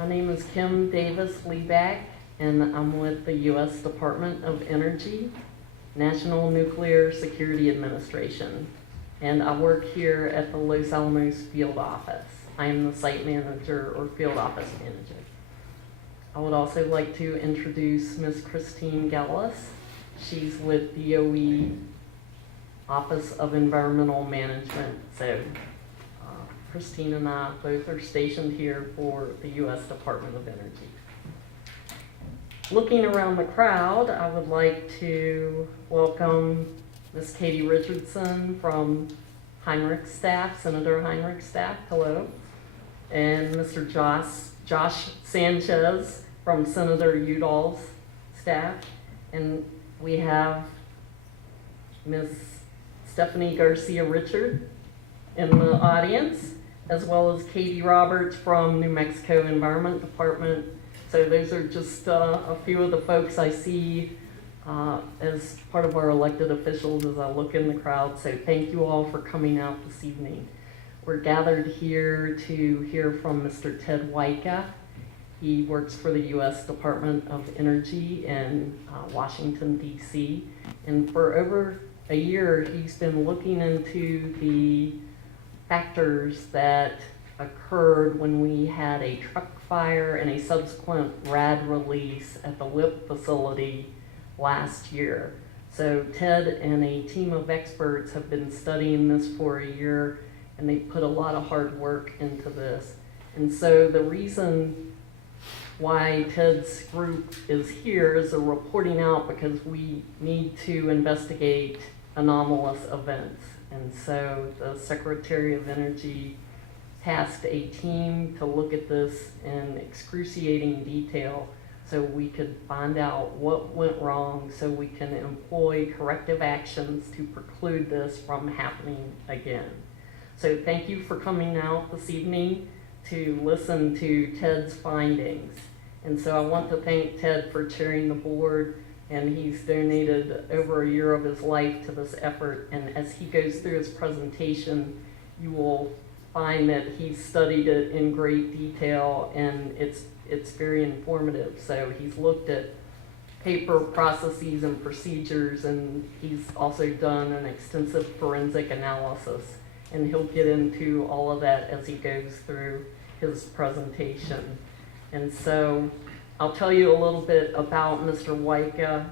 My name is Kim Davis-Leback, and I'm with the U.S. Department of Energy, National Nuclear Security Administration, and I work here at the Los Alamos field office. I am the site manager or field office manager. I would also like to introduce Ms. Christine Gallis. She's with DOE Office of Environmental Management. So Christine and I both are stationed here for the U.S. Department of Energy. Looking around the crowd, I would like to welcome Ms. Katie Richardson from Heinrich's staff, Senator Heinrich's staff, hello. And Mr. Josh Sanchez from Senator Udall's staff. And we have Ms. Stephanie Garcia Richard in the audience, as well as Katie Roberts from New Mexico Environment Department. So those are just a few of the folks I see as part of our elected officials as I look in the crowd. So thank you all for coming out this evening. We're gathered here to hear from Mr. Ted Wyka. He works for the U.S. Department of Energy in Washington, D.C. And for over a year, he's been looking into the factors that occurred when we had a truck fire and a subsequent rad release at the WIP facility last year. So Ted and a team of experts have been studying this for a year, and they put a lot of hard work into this. And so the reason why Ted's group is here is they're reporting out because we need to investigate anomalous events. And so the Secretary of Energy tasked a team to look at this in excruciating detail so we could find out what went wrong so we can employ corrective actions to preclude this from happening again. So thank you for coming out this evening to listen to Ted's findings. And so I want to thank Ted for chairing the board, and he's donated over a year of his life to this effort. And as he goes through his presentation, you will find that he's studied it in great detail, and it's very informative. So he's looked at paper processes and procedures, and he's also done an extensive forensic analysis. And he'll get into all of that as he goes through his presentation. And so I'll tell you a little bit about Mr. Wyka.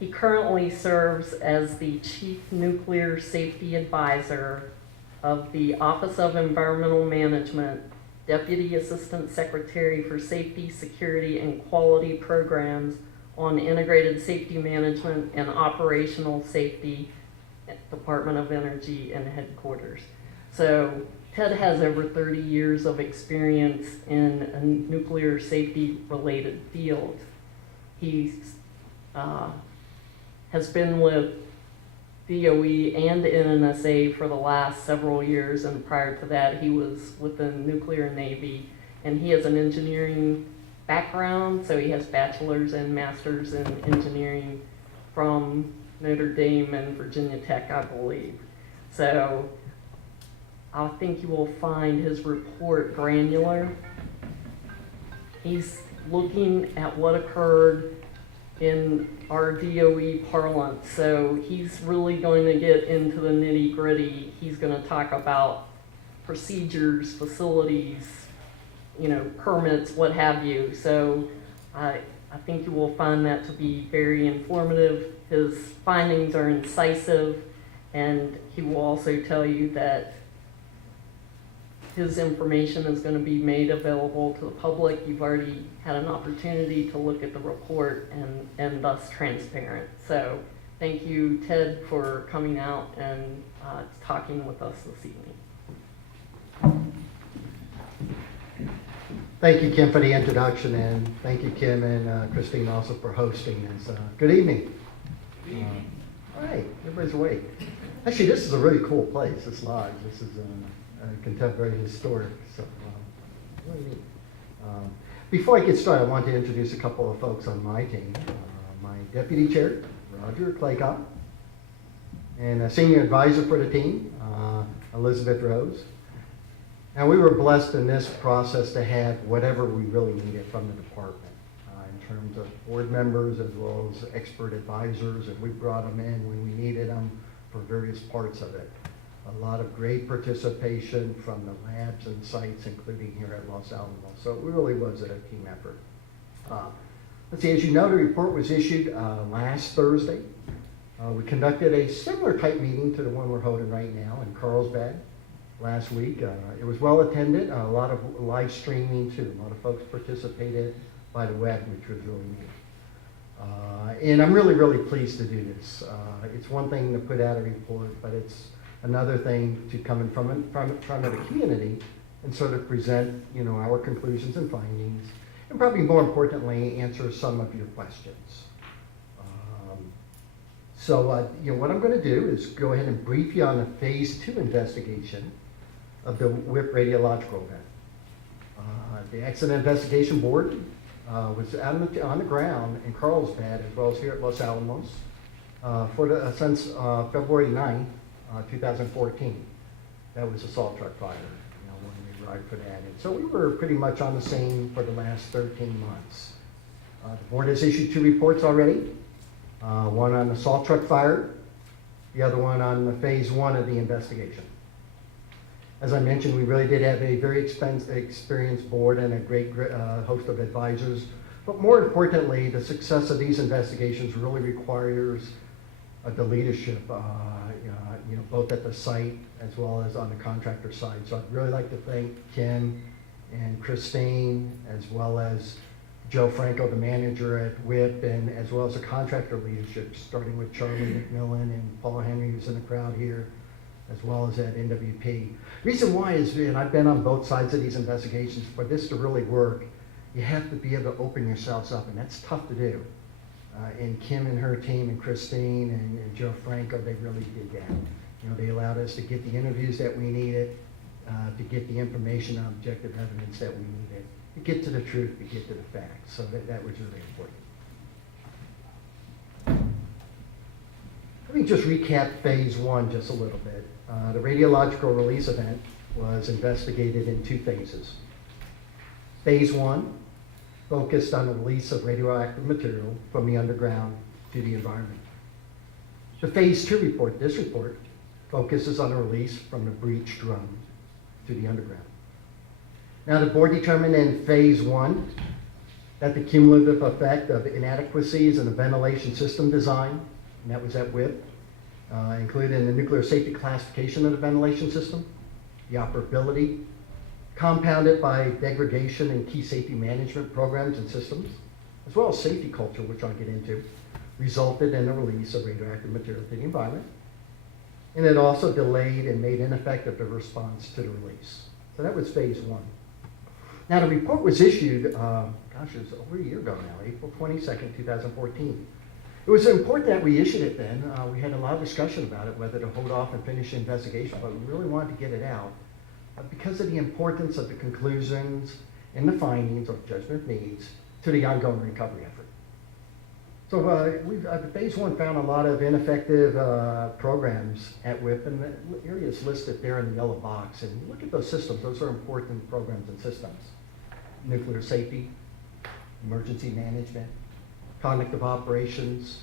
He currently serves as the Chief Nuclear Safety Advisor of the Office of Environmental Management, Deputy Assistant Secretary for Safety, Security, and Quality Programs on Integrated Safety Management and Operational Safety at Department of Energy and Headquarters. So Ted has over 30 years of experience in a nuclear safety related field. He has been with DOE and NNSA for the last several years, and prior to that he was with the Nuclear Navy, and he has an engineering background, so he has bachelor's and master's in engineering from Notre Dame and Virginia Tech, I believe. So I think you will find his report granular. He's looking at what occurred in our DOE parlance. So he's really going to get into the nitty gritty. He's going to talk about procedures, facilities, permits, what have you. So I think you will find that to be very informative. His findings are incisive, and he will also tell you that his information is going to be made available to the public. You've already had an opportunity to look at the report and thus transparent. So thank you, Ted, for coming out and talking with us this evening. Thank you, Kim, for the introduction, and thank you, Kim and Christine, also for hosting this. Good evening. Good evening. All right, everybody's awake. Actually, this is a really cool place, this lodge. This is contemporary historic, so really neat. Before I get started, I want to introduce a couple of folks on my team. My deputy chair, Roger Claycott, and a senior advisor for the team, Elizabeth Rose. Now, we were blessed in this process to have whatever we really needed from the department in terms of board members as well as expert advisors, and we brought them in when we needed them for various parts of it. A lot of great participation from the labs and sites, including here at Los Alamos. So it really was a team effort. Let's see, as you know, the report was issued last Thursday. We conducted a similar type meeting to the one we're holding right now in Carlsbad last week. It was well attended, a lot of live streaming too. A lot of folks participated by the web, which was really neat. And I'm really, really pleased to do this. It's one thing to put out a report, but it's another thing to come in from the community and sort of present, our conclusions and findings, and probably more importantly, answer some of your questions. So what I'm going to do is go ahead and brief you on the Phase 2 investigation of the WIP radiological event. The Accident Investigation Board was on the ground in Carlsbad as well as here at Los Alamos since February 9th, 2014. That was a salt truck fire, when we arrived for that. And so we were pretty much on the scene for the last 13 months. The board has issued 2 reports already. One on the salt truck fire, the other one on the Phase 1 of the investigation. As I mentioned, we really did have a very experienced board and a great host of advisors. But more importantly, the success of these investigations really requires the leadership, both at the site as well as on the contractor side. So I'd really like to thank Kim and Christine, as well as Joe Franco, the manager at WIP, and as well as the contractor leadership, starting with Charlie McMillan and Paul Henry, who's in the crowd here, as well as at NWP. Reason why is, and I've been on both sides of these investigations, for this to really work, you have to be able to open yourselves up, and that's tough to do. And Kim and her team, and Christine and Joe Franco, they really did that. They allowed us to get the interviews that we needed, to get the information on objective evidence that we needed, to get to the truth, to get to the facts. So that was really important. Let me just recap Phase 1 just a little bit. The radiological release event was investigated in 2 phases. Phase 1 focused on the release of radioactive material from the underground to the environment. The Phase 2 report, this report, focuses on the release from the breached drum to the underground. Now, the board determined in Phase 1 that the cumulative effect of inadequacies in the ventilation system design, and that was at WIP, including the nuclear safety classification of the ventilation system, the operability, compounded by degradation in key safety management programs and systems, as well as safety culture, which I'll get into, resulted in the release of radioactive material to the environment. And it also delayed and made ineffective the response to the release. So that was Phase 1. Now, the report was issued, it was over a year ago now, April 22nd, 2014. It was important that we issued it then. We had a lot of discussion about it, whether to hold off and finish the investigation, but we really wanted to get it out because of the importance of the conclusions and the findings of judgment needs to the ongoing recovery effort. So Phase 1 found a lot of ineffective programs at WIP, and the areas listed there in the yellow box. And look at those systems. Those are important programs and systems. Nuclear safety, emergency management, conduct of operations,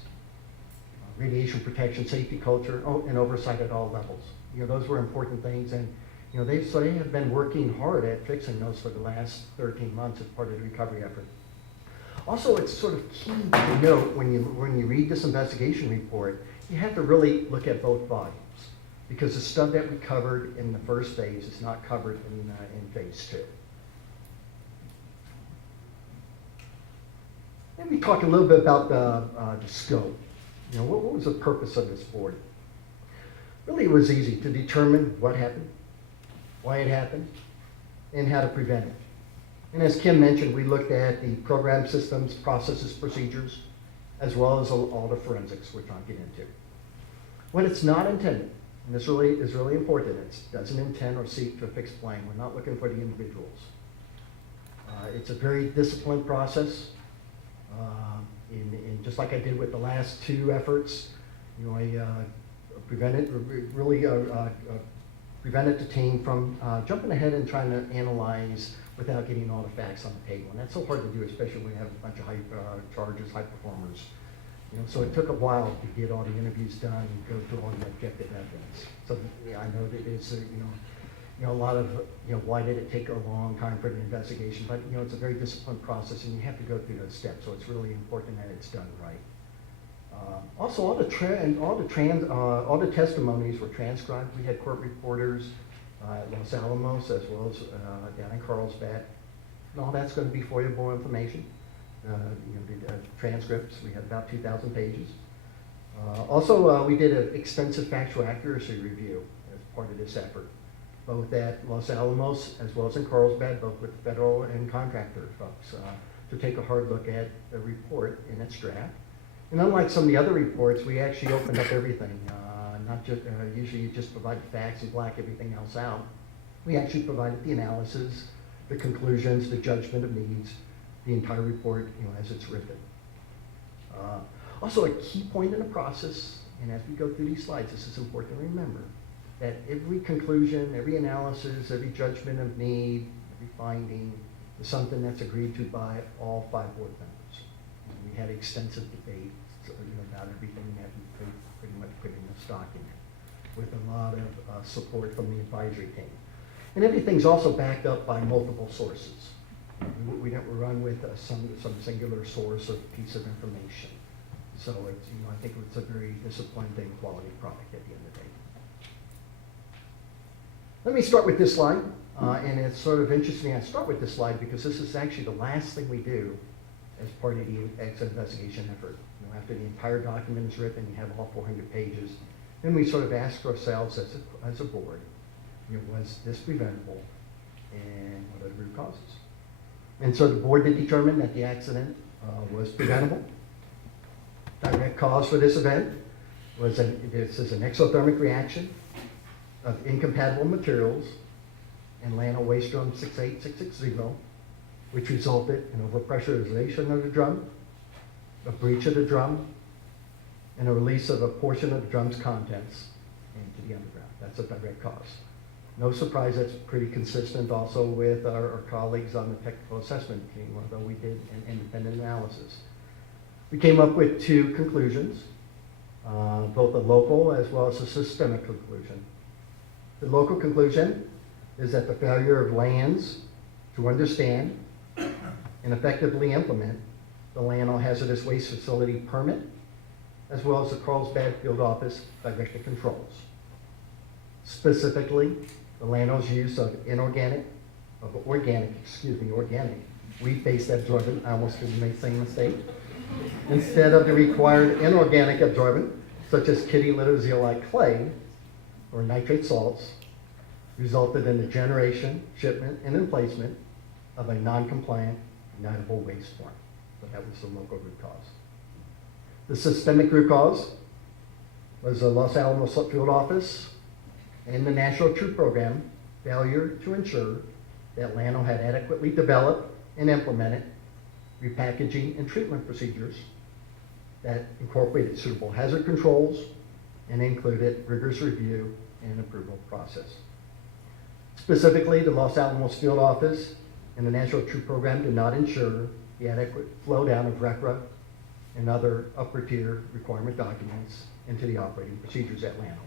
radiation protection, safety culture, and oversight at all levels. Those were important things, and they have been working hard at fixing those for the last 13 months as part of the recovery effort. Also, it's sort of key to note when you read this investigation report, you have to really look at both volumes, because the stuff that we covered in the first phase is not covered in Phase 2. Let me talk a little bit about the scope. What was the purpose of this board? Really, it was easy to determine what happened, why it happened, and how to prevent it. And as Kim mentioned, we looked at the program systems, processes, procedures, as well as all the forensics, which I'll get into. When it's not intended, and this really is really important, it doesn't intend or seek to fix blame. We're not looking for the individuals. It's a very disciplined process. Just like I did with the last 2 efforts, I prevented, really prevented the team from jumping ahead and trying to analyze without getting all the facts on the table. And that's so hard to do, especially when you have a bunch of high chargers, high performers. You know, so it took a while to get all the interviews done and go through all the objective evidence. So yeah, I know that it's a lot of why did it take a long time for the investigation? But it's a very disciplined process, and you have to go through those steps. So it's really important that it's done right. Also, all the testimonies were transcribed. We had court reporters at Los Alamos as well as down in Carlsbad. And all that's going to be FOIA-able information. The transcripts, we had about 2,000 pages. Also, we did an extensive factual accuracy review as part of this effort, both at Los Alamos as well as in Carlsbad, both with federal and contractor folks, to take a hard look at the report in its draft. And unlike some of the other reports, we actually opened up everything. Not just usually you just provide the facts and black everything else out. We actually provided the analysis, the conclusions, the judgment of needs, the entire report, as it's written. Also, a key point in the process, and as we go through these slides, this is important to remember, that every conclusion, every analysis, every judgment of need, every finding is something that's agreed to by all 5 board members. And we had extensive debate about everything that we pretty much put in this document, with a lot of support from the advisory team. And everything's also backed up by multiple sources. We don't run with some singular source or piece of information. So it's, I think it's a very disciplined and quality product at the end of the day. Let me start with this slide, and it's sort of interesting I start with this slide because this is actually the last thing we do as part of the exit investigation effort. After the entire document is written, you have all 400 pages, then we sort of ask ourselves as a board, was this preventable, and what are the root causes? And so the board did determine that the accident was preventable. Direct cause for this event was this is an exothermic reaction of incompatible materials in Llano waste drum 68660, which resulted in overpressurization of the drum, a breach of the drum, and a release of a portion of the drum's contents into the underground. That's a direct cause. No surprise, that's pretty consistent also with our colleagues on the technical assessment team, although we did an independent analysis. We came up with 2 conclusions, both a local as well as a systemic conclusion. The local conclusion is that the failure of lands to understand and effectively implement the Llano Hazardous Waste Facility permit, as well as the Carlsbad Field Office directed controls. Specifically, the Llano's use of organic weed-based absorbent, I almost didn't make the same mistake, instead of the required inorganic absorbent, such as kitty litter zeolite clay or nitrate salts, resulted in the generation, shipment, and emplacement of a non-compliant ignitable waste form. So that was the local root cause. The systemic root cause was the Los Alamos Field Office and the National Troop Program failure to ensure that Llano had adequately developed and implemented repackaging and treatment procedures that incorporated suitable hazard controls and included rigorous review and approval process. Specifically, the Los Alamos Field Office and the National Troop Program did not ensure the adequate flow down of RCRA and other upper tier requirement documents into the operating procedures at Llano.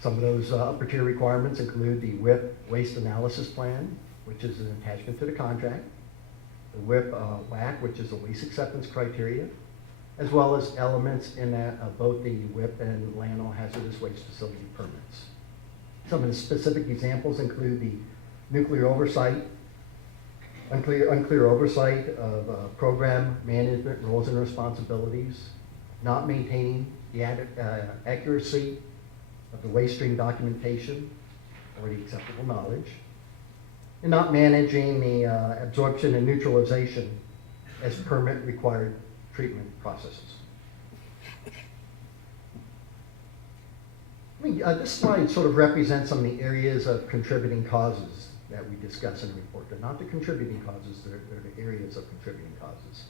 Some of those upper tier requirements include the WIP Waste Analysis Plan, which is an attachment to the contract, the WIP WAC, which is a Waste Acceptance Criteria, as well as elements in both the WIP and Llano Hazardous Waste Facility permits. Some of the specific examples include the nuclear oversight, unclear oversight of program management roles and responsibilities, not maintaining the accuracy of the waste stream documentation or the acceptable knowledge, and not managing the absorption and neutralization as permit required treatment processes. This slide sort of represents some of the areas of contributing causes that we discuss in the report. They're not the contributing causes, they're the areas of contributing causes.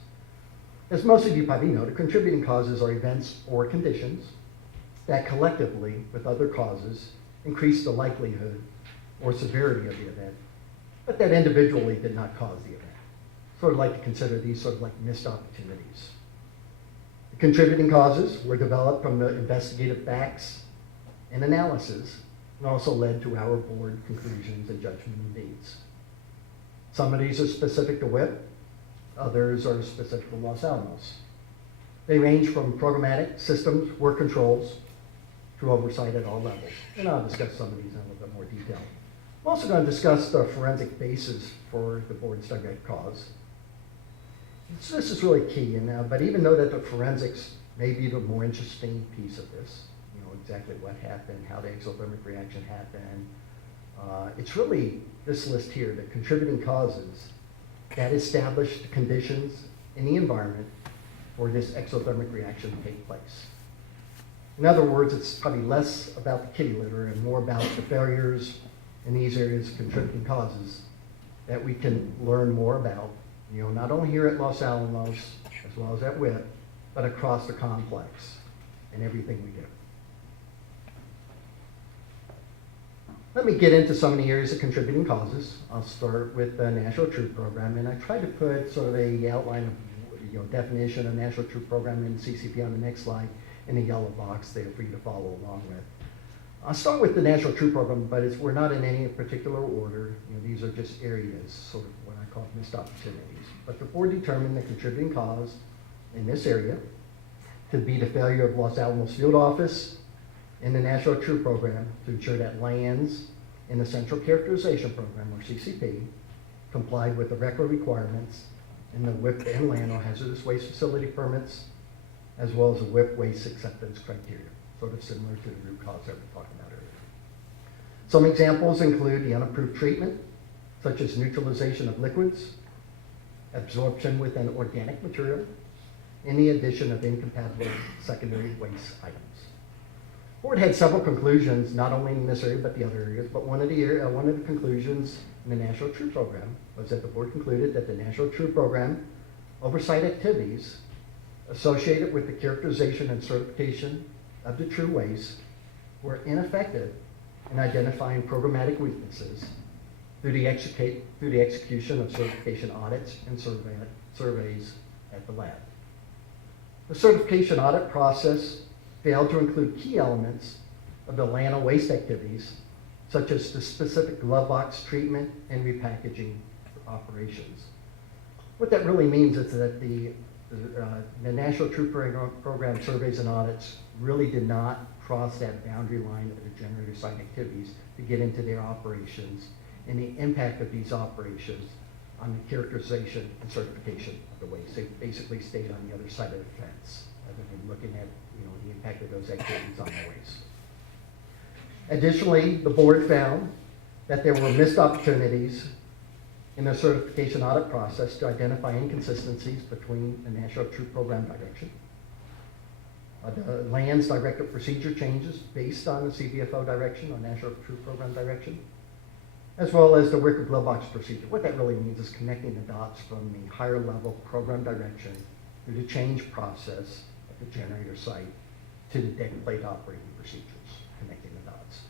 As most of you probably know, the contributing causes are events or conditions that collectively, with other causes, increased the likelihood or severity of the event, but that individually did not cause the event. Sort of like to consider these sort of like missed opportunities. The contributing causes were developed from the investigative facts and analysis, and also led to our board conclusions and judgment and deeds. Some of these are specific to WIP, others are specific to Los Alamos. They range from programmatic systems, work controls, to oversight at all levels. And I'll discuss some of these in a little bit more detail. I'm also going to discuss the forensic basis for the board's direct cause. So this is really key, but even though that the forensics may be the more interesting piece of this, you know, exactly what happened, how the exothermic reaction happened, it's really this list here, the contributing causes that established the conditions in the environment for this exothermic reaction to take place. In other words, it's probably less about the kitty litter and more about the failures in these areas, contributing causes, that we can learn more about, you know, not only here at Los Alamos, as well as at WIP, but across the complex and everything we do. Let me get into some of the areas of contributing causes. I'll start with the Natural Truth Program, and I tried to put sort of a outline of, you know, definition of Natural Truth Program in CCP on the next slide in the yellow box there for you to follow along with. I'll start with the Natural Truth Program, but we're not in any particular order. You know, these are just areas, sort of what I call missed opportunities. But the board determined the contributing cause in this area to be the failure of Los Alamos Field Office in the Natural Truth Program to ensure that lands in the Central Characterization Program, or CCP, complied with the record requirements in the WIP and land or hazardous waste facility permits, as well as the WIP waste acceptance criteria, sort of similar to the root cause that we talked about earlier. Some examples include the unapproved treatment, such as neutralization of liquids, absorption with an organic material, and the addition of incompatible secondary waste items. The board had several conclusions, not only in this area but the other areas, but one of the conclusions in the Natural Truth Program was that the board concluded that the Natural Truth Program oversight activities associated with the characterization and certification of the true waste were ineffective in identifying programmatic weaknesses through the execution of certification audits and surveys at the lab. The certification audit process failed to include key elements of the LANA waste activities, such as the specific glove box treatment and repackaging operations. What that really means is that the National Truth Program surveys and audits really did not cross that boundary line of the generator site activities to get into their operations and the impact of these operations on the characterization and certification of the waste. They basically stayed on the other side of the fence rather than looking at, you know, the impact of those activities on the waste. Additionally, the board found that there were missed opportunities in the certification audit process to identify inconsistencies between the National Truth Program direction, the LAN's directive procedure changes based on the CBFO direction or National Truth Program direction, as well as the wicker glove box procedure. What that really means is connecting the dots from the higher level program direction through the change process at the generator site to the deck plate operating procedures, connecting the dots.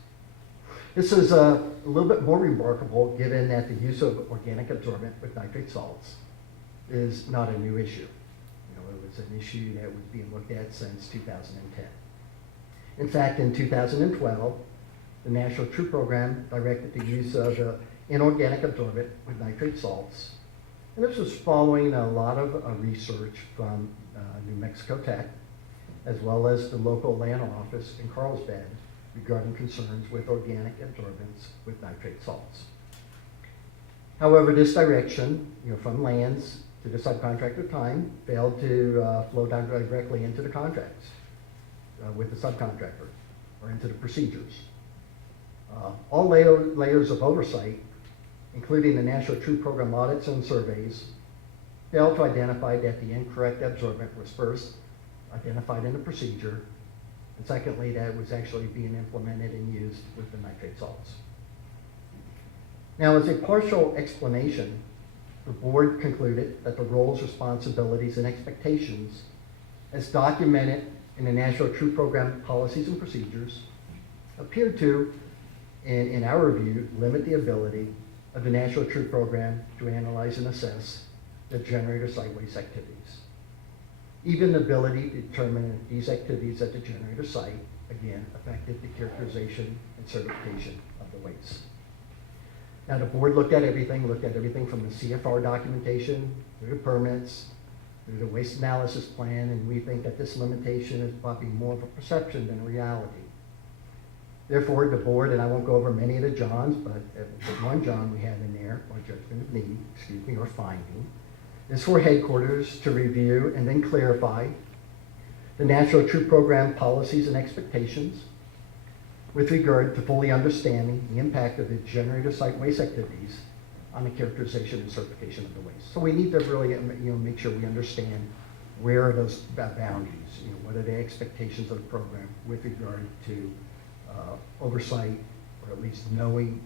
This is a little bit more remarkable given that the use of organic absorbent with nitrate salts is not a new issue. You know, it was an issue that was being looked at since 2010. In fact, in 2012, the National Truth Program directed the use of inorganic absorbent with nitrate salts. And this was following a lot of research from New Mexico Tech, as well as the local LANA office in Carlsbad regarding concerns with organic absorbents with nitrate salts. However, this direction, you know, from lands to the subcontractor time failed to flow down directly into the contracts with the subcontractor or into the procedures. All layers of oversight, including the National Truth Program audits and surveys, failed to identify that the incorrect absorbent was first identified in the procedure, and secondly, that it was actually being implemented and used with the nitrate salts. Now, as a partial explanation, the board concluded that the roles, responsibilities, and expectations as documented in the National Truth Program policies and procedures appeared to in our review, limit the ability of the Natural Truth Program to analyze and assess the generator site waste activities. Even the ability to determine if these activities at the generator site, again, affected the characterization and certification of the waste. Now, the board looked at everything from the CFR documentation, through the permits, through the waste analysis plan, and we think that this limitation is probably more of a perception than a reality. Therefore, the board, and I won't go over many of the Johns, but the one John we have in there, or judgment of need, or finding, is for headquarters to review and then clarify the Natural Truth Program policies and expectations with regard to fully understanding the impact of the generator site waste activities on the characterization and certification of the waste. So we need to really make sure we understand where are those boundaries, what are the expectations of the program with regard to oversight, or at least knowing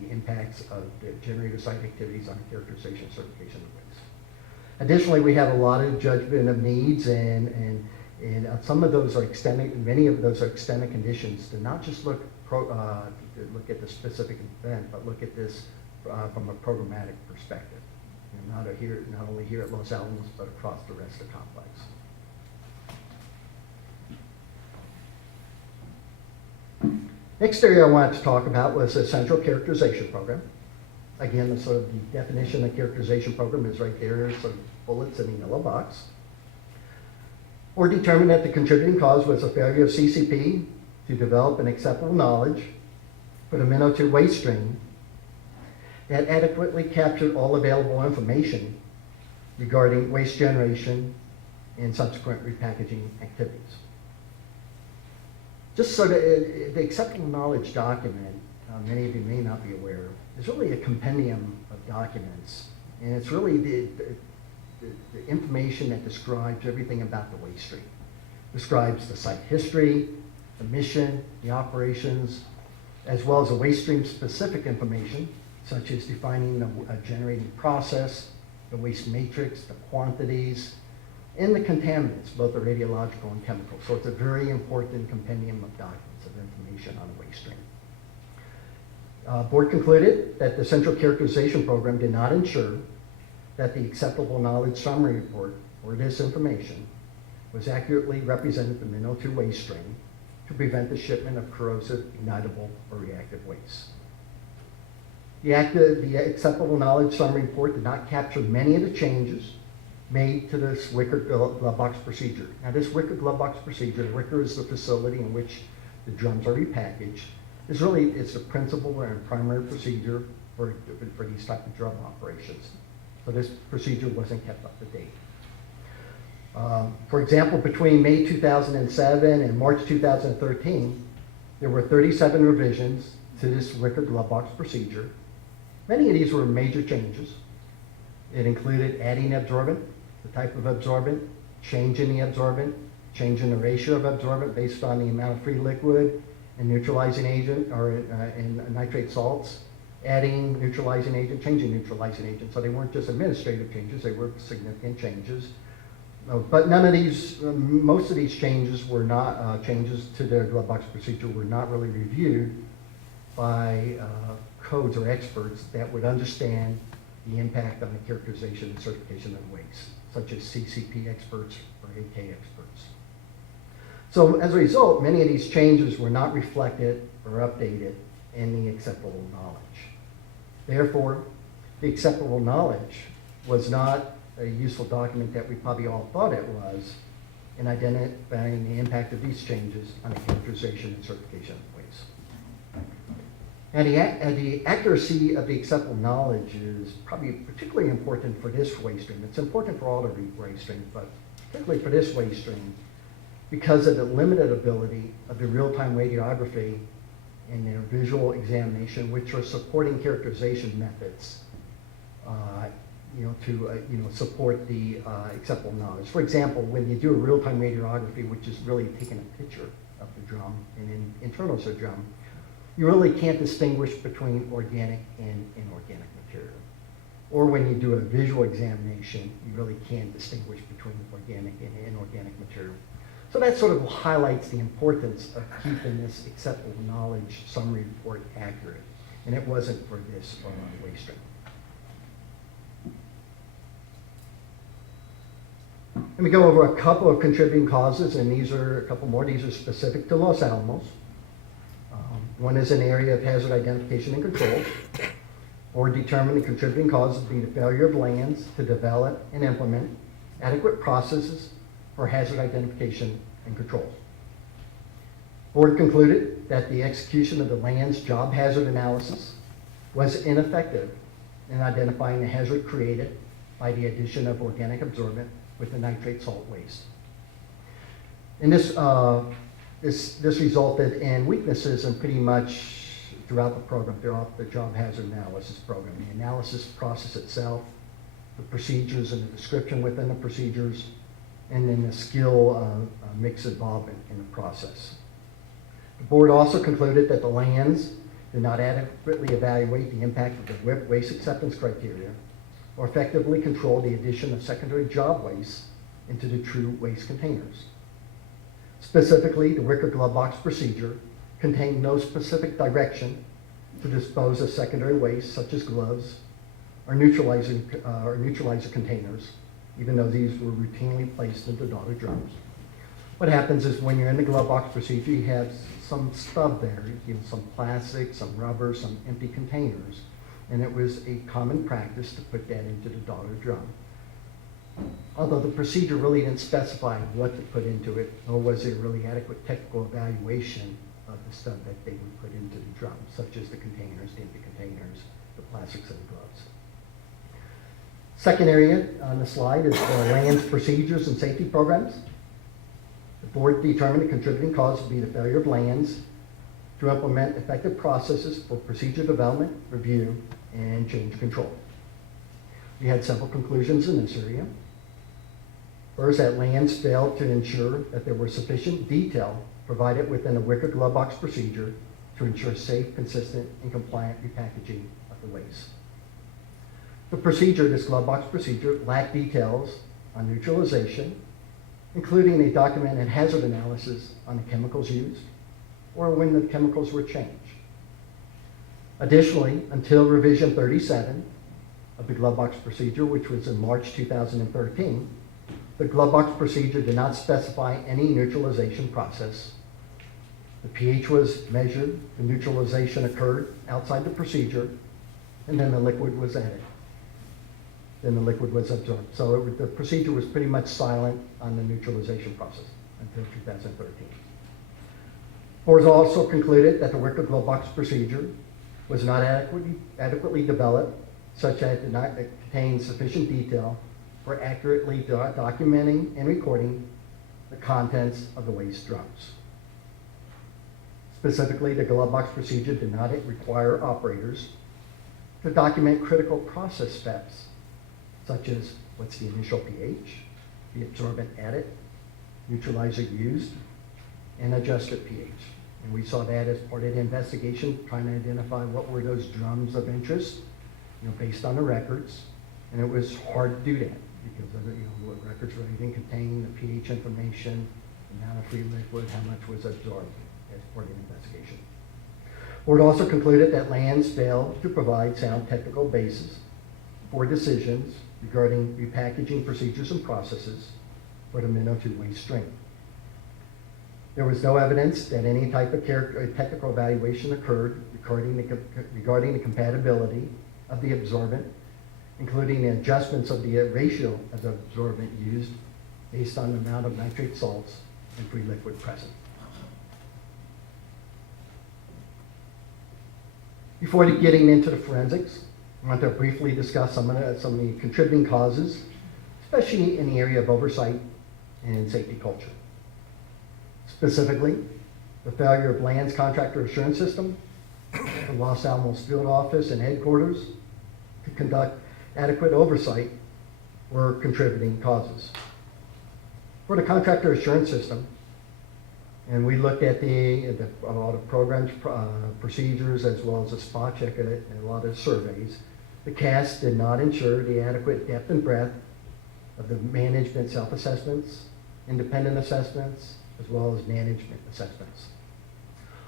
the impacts of the generator site activities on the characterization and certification of the waste. Additionally, we have a lot of judgment of needs, and some of those are extended, many of those are extended conditions to not just look at the specific event, but look at this from a programmatic perspective. Not only here at Los Alamos, but across the rest of the complex. Next area I wanted to talk about was the Central Characterization Program. Again, sort of the definition of characterization program is right there, some bullets in the yellow box. Or determined that the contributing cause was a failure of CCP to develop an acceptable knowledge for the minnow to waste stream that adequately captured all available information regarding waste generation and subsequent repackaging activities. Just so that the acceptable knowledge document, many of you may not be aware, is really a compendium of documents, and it's really the information that describes everything about the waste stream. Describes the site history, the mission, the operations, as well as the waste stream specific information, such as defining the generating process, the waste matrix, the quantities, and the contaminants, both the radiological and chemical. So it's a very important compendium of documents of information on the waste stream. Board concluded that the Central Characterization Program did not ensure that the acceptable knowledge summary report, or this information, was accurately represented the minnow to waste stream to prevent the shipment of corrosive, ignitable, or reactive waste. The acceptable knowledge summary report did not capture many of the changes made to this wicker glove box procedure. Now, this wicker glove box procedure, wicker is the facility in which the drums are repackaged, it's the principal and primary procedure for these type of drum operations. So this procedure wasn't kept up to date. For example, between May 2007 and March 2013, there were 37 revisions to this wicker glove box procedure. Many of these were major changes. It included adding absorbent, the type of absorbent, changing the absorbent, changing the ratio of absorbent based on the amount of free liquid and neutralizing agent, or in nitrate salts, adding neutralizing agent, changing neutralizing agent. So they weren't just administrative changes, they were significant changes. But none of these, most of these changes were not, changes to the glove box procedure were not really reviewed by codes or experts that would understand the impact on the characterization and certification of waste, such as CCP experts or AK experts. So as a result, many of these changes were not reflected or updated in the acceptable knowledge. Therefore, the acceptable knowledge was not a useful document that we probably all thought it was in identifying the impact of these changes on the characterization and certification of waste. And the accuracy of the acceptable knowledge is probably particularly important for this waste stream. It's important for all the waste streams, but particularly for this waste stream because of the limited ability of the real-time radiography and their visual examination, which are supporting characterization methods to support the acceptable knowledge. For example, when you do a real-time radiography, which is really taking a picture of the drum and internals of the drum, you really can't distinguish between organic and inorganic material. Or when you do a visual examination, you really can't distinguish between organic and inorganic material. So that sort of highlights the importance of keeping this acceptable knowledge summary report accurate. And it wasn't for this waste stream. Let me go over a couple of contributing causes, and these are a couple more. These are specific to Los Alamos. One is an area of hazard identification and control, or determine the contributing cause to be the failure of lands to develop and implement adequate processes for hazard identification and control. Board concluded that the execution of the land's job hazard analysis was ineffective in identifying the hazard created by the addition of organic absorbent with the nitrate salt waste. And this resulted in weaknesses in pretty much throughout the program, throughout the job hazard analysis program. The analysis process itself, the procedures and the description within the procedures, and then the skill mix involvement in the process. The board also concluded that the lands did not adequately evaluate the impact of the WIP waste acceptance criteria or effectively control the addition of secondary job waste into the true waste containers. Specifically, the wicker glove box procedure contained no specific direction to dispose of secondary waste such as gloves or neutralizer containers, even though these were routinely placed into daughter drums. What happens is when you're in the glove box procedure, you have some stub there, some plastic, some rubber, some empty containers, and it was a common practice to put that into the daughter drum. Although the procedure really didn't specify what to put into it, nor was there really adequate technical evaluation of the stuff that they would put into the drum, such as the containers, the empty containers, the plastics, and the gloves. Second area on the slide is the lands, procedures, and safety programs. The board determined the contributing cause to be the failure of lands to implement effective processes for procedure development, review, and change control. We had several conclusions in this area. First, that lands failed to ensure that there was sufficient detail provided within the wicker glove box procedure to ensure safe, consistent, and compliant repackaging of the waste. The procedure, this glove box procedure, lacked details on neutralization, including a documented hazard analysis on the chemicals used or when the chemicals were changed. Additionally, until revision 37 of the glove box procedure, which was in March 2013, the glove box procedure did not specify any neutralization process. The pH was measured, the neutralization occurred outside the procedure, and then the liquid was added. Then the liquid was absorbed. So the procedure was pretty much silent on the neutralization process until 2013. Board also concluded that the wicker glove box procedure was not adequately developed, such that it did not contain sufficient detail for accurately documenting and recording the contents of the waste drums. Specifically, the glove box procedure did not require operators to document critical process steps, such as what's the initial pH, the absorbent added, neutralizer used, and adjusted pH. And we saw that as part of the investigation, trying to identify what were those drums of interest, based on the records. And it was hard to do that because the records really didn't contain the pH information, the amount of free liquid, how much was absorbed as part of the investigation. Board also concluded that lands failed to provide sound technical basis for decisions regarding repackaging procedures and processes for the minnow 2 waste stream. There was no evidence that any type of technical evaluation occurred regarding the compatibility of the absorbent, including the adjustments of the ratio of the absorbent used based on the amount of nitrate salts and free liquid present. Before getting into the forensics, I want to briefly discuss some of the contributing causes, especially in the area of oversight and safety culture. Specifically, the failure of lands contractor assurance system, the Los Alamos field office and headquarters to conduct adequate oversight were contributing causes. For the contractor assurance system, and we looked at a lot of programs, procedures, as well as a spot check and a lot of surveys. The CAS did not ensure the adequate depth and breadth of the management self-assessments, independent assessments, as well as management assessments.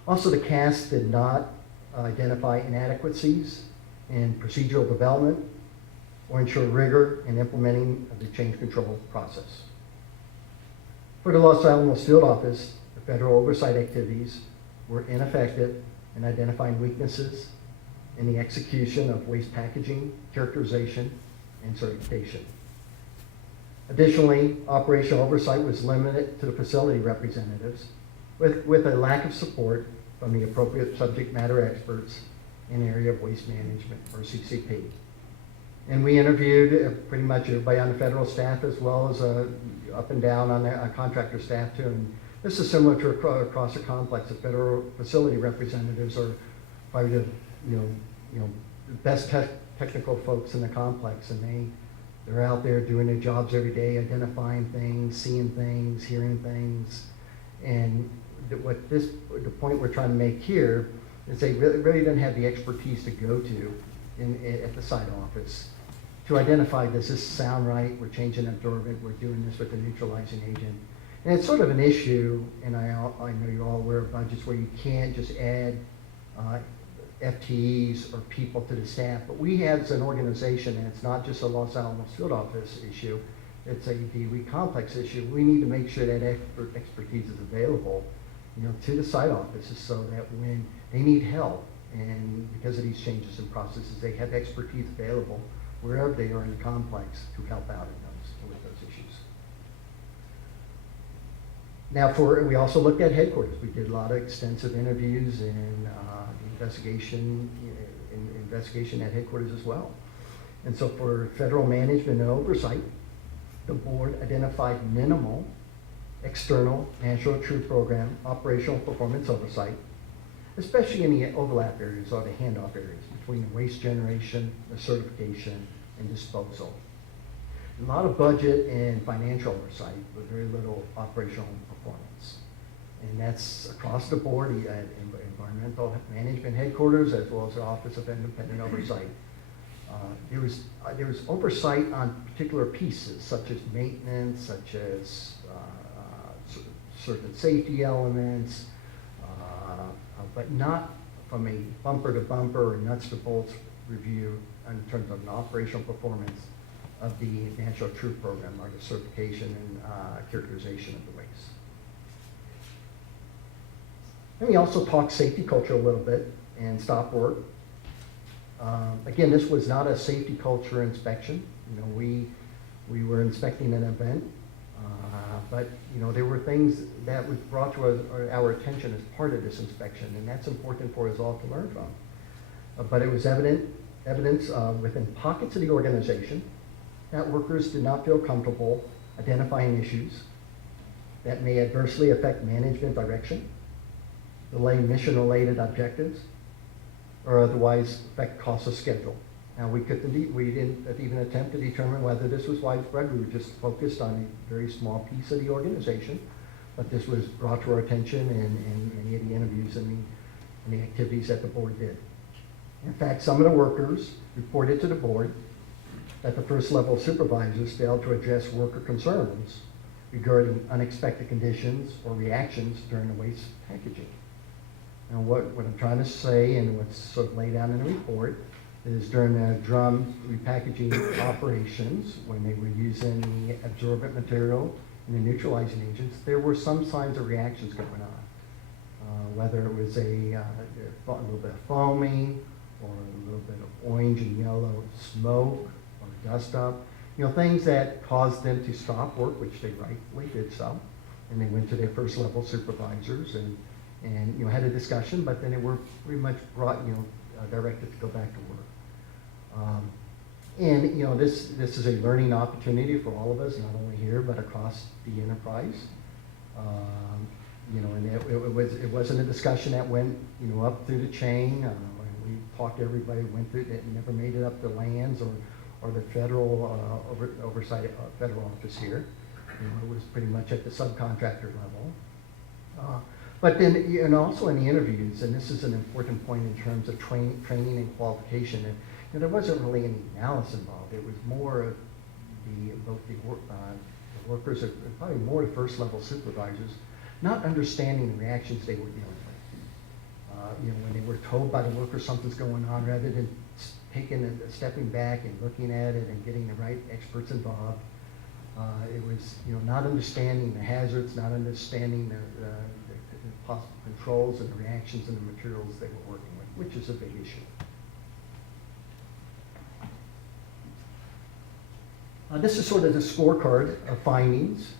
Also, the CAS did not identify inadequacies in procedural development or ensure rigor in implementing of the change control process. For the Los Alamos Field Office, the federal oversight activities were ineffective in identifying weaknesses in the execution of waste packaging, characterization, and certification. Additionally, operational oversight was limited to the facility representatives with a lack of support from the appropriate subject matter experts in the area of waste management, or CCP. And we interviewed pretty much everybody on the federal staff, as well as up and down on the contractor staff too. And this is similar to across the complex. The federal facility representatives are probably the best technical folks in the complex, and they're out there doing their jobs every day, identifying things, seeing things, hearing things. And the point we're trying to make here is they really didn't have the expertise to go to at the site office to identify, does this sound right? We're changing absorbent, we're doing this with a neutralizing agent. And it's sort of an issue, and I know you're all aware of budgets where you can't just add FTEs or people to the staff, but we have as an organization, and it's not just a Los Alamos Field Office issue, it's a DOE complex issue. We need to make sure that expertise is available, to the site offices, so that when they need help, and because of these changes in processes, they have expertise available wherever they are in the complex to help out with those issues. Now, we also looked at headquarters. We did a lot of extensive interviews and investigation at headquarters as well. And so for federal management and oversight, the board identified minimal external National Truth Program operational performance oversight, especially in the overlap areas or the handoff areas between the waste generation, the certification, and disposal. A lot of budget and financial oversight, but very little operational performance. And that's across the board at Environmental Management Headquarters, as well as the Office of Independent Oversight. There was oversight on particular pieces, such as maintenance, such as certain safety elements, but not from a bumper to bumper or nuts to bolts review in terms of an operational performance of the National Truth Program, or the certification and characterization of the waste. And we also talked safety culture a little bit and stop work. Again, this was not a safety culture inspection. We were inspecting an event, but there were things that was brought to our attention as part of this inspection, and that's important for us all to learn from. But it was evidence within pockets of the organization that workers did not feel comfortable identifying issues that may adversely affect management direction, delay mission-related objectives, or otherwise affect cost of schedule. Now, we didn't even attempt to determine whether this was widespread. We were just focused on a very small piece of the organization, but this was brought to our attention in any of the interviews and the activities that the board did. In fact, some of the workers reported to the board that the first level supervisors failed to address worker concerns regarding unexpected conditions or reactions during the waste packaging. Now, what I'm trying to say, and what's sort of laid out in the report, is during the drum repackaging operations, when they were using the absorbent material and the neutralizing agents, there were some signs of reactions going on. Whether it was a little bit of foaming, or a little bit of orange and yellow smoke, or dust up, things that caused them to stop work, which they rightfully did so. And they went to their first level supervisors and had a discussion, but then they were pretty much brought, directed to go back to work. This is a learning opportunity for all of us, not only here, but across the enterprise. And it wasn't a discussion that went, up through the chain. We talked to everybody, went through it, never made it up to lands or the federal oversight federal office here. It was pretty much at the subcontractor level. But then, also in the interviews, and this is an important point in terms of training and qualification, and there wasn't really any analysis involved. It was more of the workers, probably more the first level supervisors, not understanding the reactions they were dealing with. When they were told by the worker something's going on, rather than stepping back and looking at it and getting the right experts involved, it was not understanding the hazards, not understanding the possible controls and the reactions and the materials they were working with, which is a big issue. This is sort of the scorecard of findings.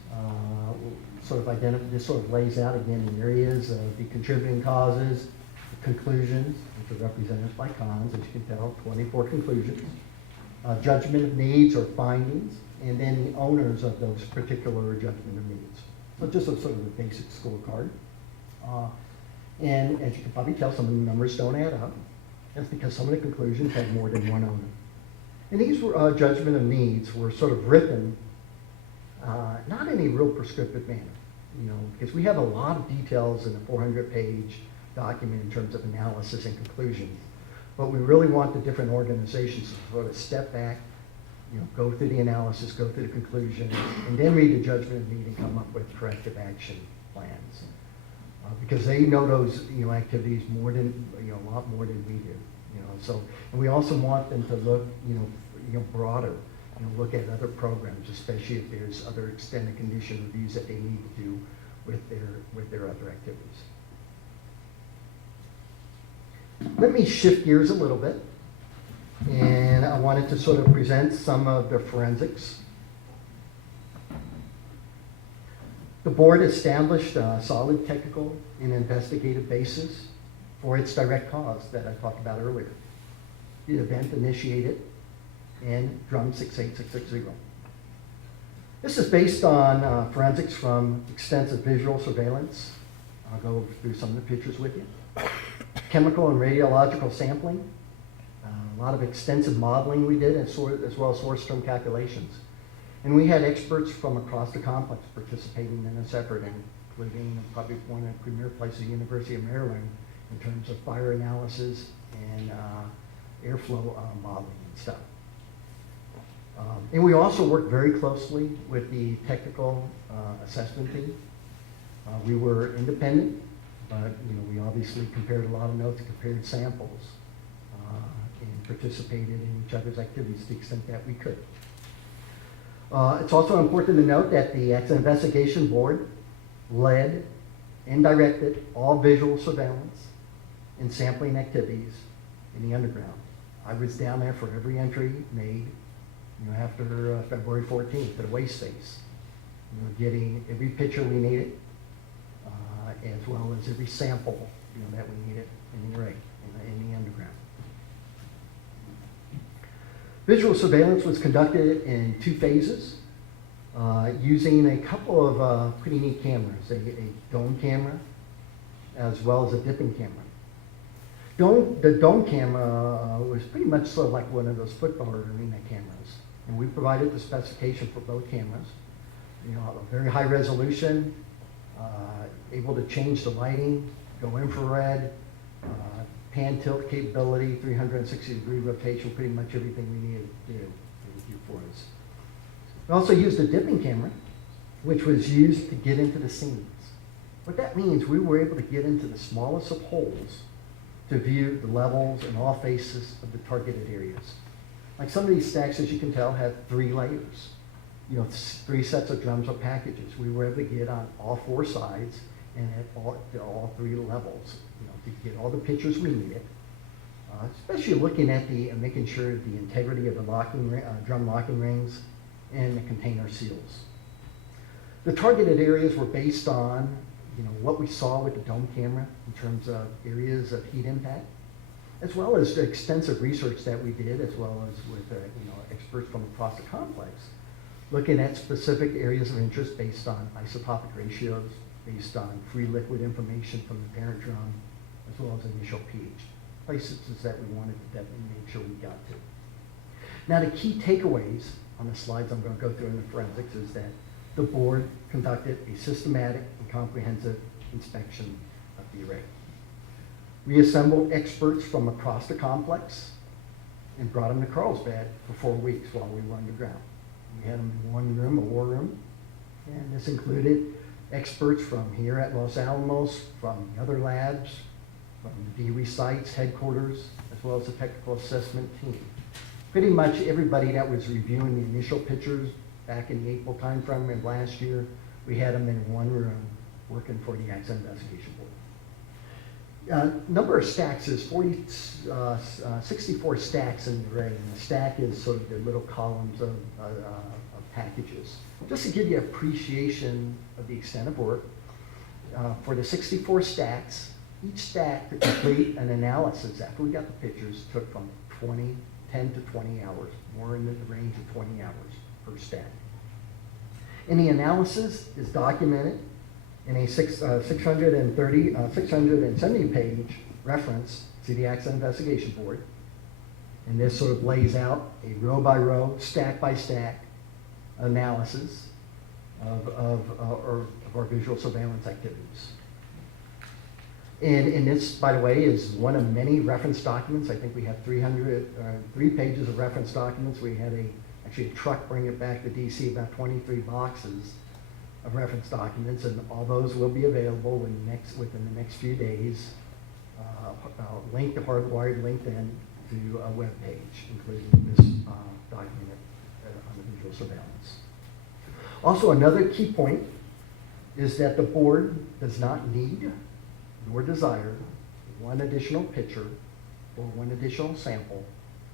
This sort of lays out again the areas of the contributing causes, the conclusions, which are represented by cons, as you can tell, 24 conclusions, judgment of needs or findings, and then the owners of those particular judgment of needs. So just a sort of a basic scorecard. And as you can probably tell, some of the numbers don't add up. That's because some of the conclusions had more than one owner. And these were, judgment of needs were sort of written not in a real prescriptive manner, because we have a lot of details in the 400-page document in terms of analysis and conclusions. But we really want the different organizations to sort of step back, go through the analysis, go through the conclusions, and then read the judgment of need and come up with corrective action plans. Because they know those activities more than a lot more than we do. And we also want them to look broader, look at other programs, especially if there's other extended condition reviews that they need to do with their other activities. Let me shift gears a little bit, and I wanted to sort of present some of the forensics. The board established a solid technical and investigative basis for its direct cause that I talked about earlier. The event initiated in drum 68660. This is based on forensics from extensive visual surveillance. I'll go through some of the pictures with you. Chemical and radiological sampling. A lot of extensive modeling we did, as well as source term calculations. And we had experts from across the complex participating in this effort, including probably one of the premier places, the University of Maryland, in terms of fire analysis and airflow modeling and stuff. And we also worked very closely with the technical assessment team. We were independent, but we obviously compared a lot of notes, compared samples, and participated in each other's activities to the extent that we could. It's also important to note that the Accident Investigation Board led and directed all visual surveillance and sampling activities in the underground. I was down there for every entry made after February 14th to the waste space, getting every picture we needed, as well as every sample that we needed in the array, in the underground. Visual surveillance was conducted in 2 phases, using a couple of pretty neat cameras, a dome camera, as well as a dipping camera. The dome camera was pretty much sort of like one of those football arena cameras, and we provided the specification for both cameras. A very high resolution, able to change the lighting, go infrared, pan tilt capability, 360-degree rotation, pretty much everything we needed to do for us. We also used a dipping camera, which was used to get into the scenes. What that means, we were able to get into the smallest of holes to view the levels and all faces of the targeted areas. Like some of these stacks, as you can tell, have 3 layers. 3 sets of drums or packages. We were able to get on all 4 sides and at all 3 levels, to get all the pictures we needed. Especially looking at making sure the integrity of the drum locking rings and the container seals. The targeted areas were based on what we saw with the dome camera in terms of areas of heat impact, as well as the extensive research that we did, as well as with experts from across the complex, looking at specific areas of interest based on isotopic ratios, based on free liquid information from the parent drum, as well as initial pH, places that we wanted to definitely make sure we got to. Now the key takeaways on the slides I'm going to go through in the forensics is that the board conducted a systematic and comprehensive inspection of the array. We assembled experts from across the complex and brought them to Carlsbad for 4 weeks while we were underground. We had them in one room, a war room, and this included experts from here at Los Alamos, from the other labs, from the DOE sites, headquarters, as well as the technical assessment team. Pretty much everybody that was reviewing the initial pictures back in the April timeframe of last year, we had them in one room working for the Accident Investigation Board. Number of stacks is 64 stacks in the array, and the stack is sort of the little columns of packages. Just to give you appreciation of the extent of work, for the 64 stacks, each stack to complete an analysis after we got the pictures took from 10 to 20 hours, more in the range of 20 hours per stack. And the analysis is documented in a 670 page reference to the Accident Investigation Board. And this sort of lays out a row by row, stack by stack analysis of our visual surveillance activities. And this, by the way, is one of many reference documents. I think we have 3 pages of reference documents. We had actually a truck bring it back to DC, about 23 boxes of reference documents, and all those will be available within the next few days. Hardwired linked in to a web page, including this document on the visual surveillance. Also, another key point is that the board does not need nor desire one additional picture or one additional sample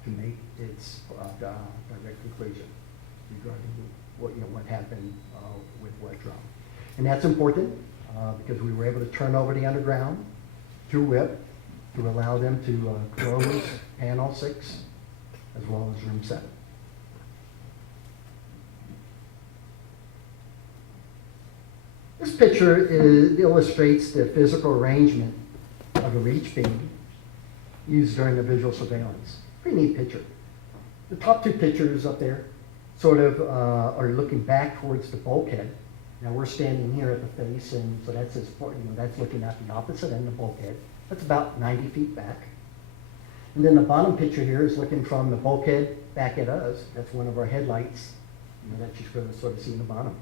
to make its direct conclusion regarding what happened with Wet Drum. And that's important because we were able to turn over the underground to WIP to allow them to close panel 6 as well as room 7. This picture illustrates the physical arrangement of a reach beam used during the visual surveillance. Pretty neat picture. The top 2 pictures up there sort of are looking back towards the bulkhead. Now we're standing here at the face, and so that's that's looking at the opposite end of the bulkhead. That's about 90 feet back. And then the bottom picture here is looking from the bulkhead back at us. That's one of our headlights that you're going to sort of see in the bottom.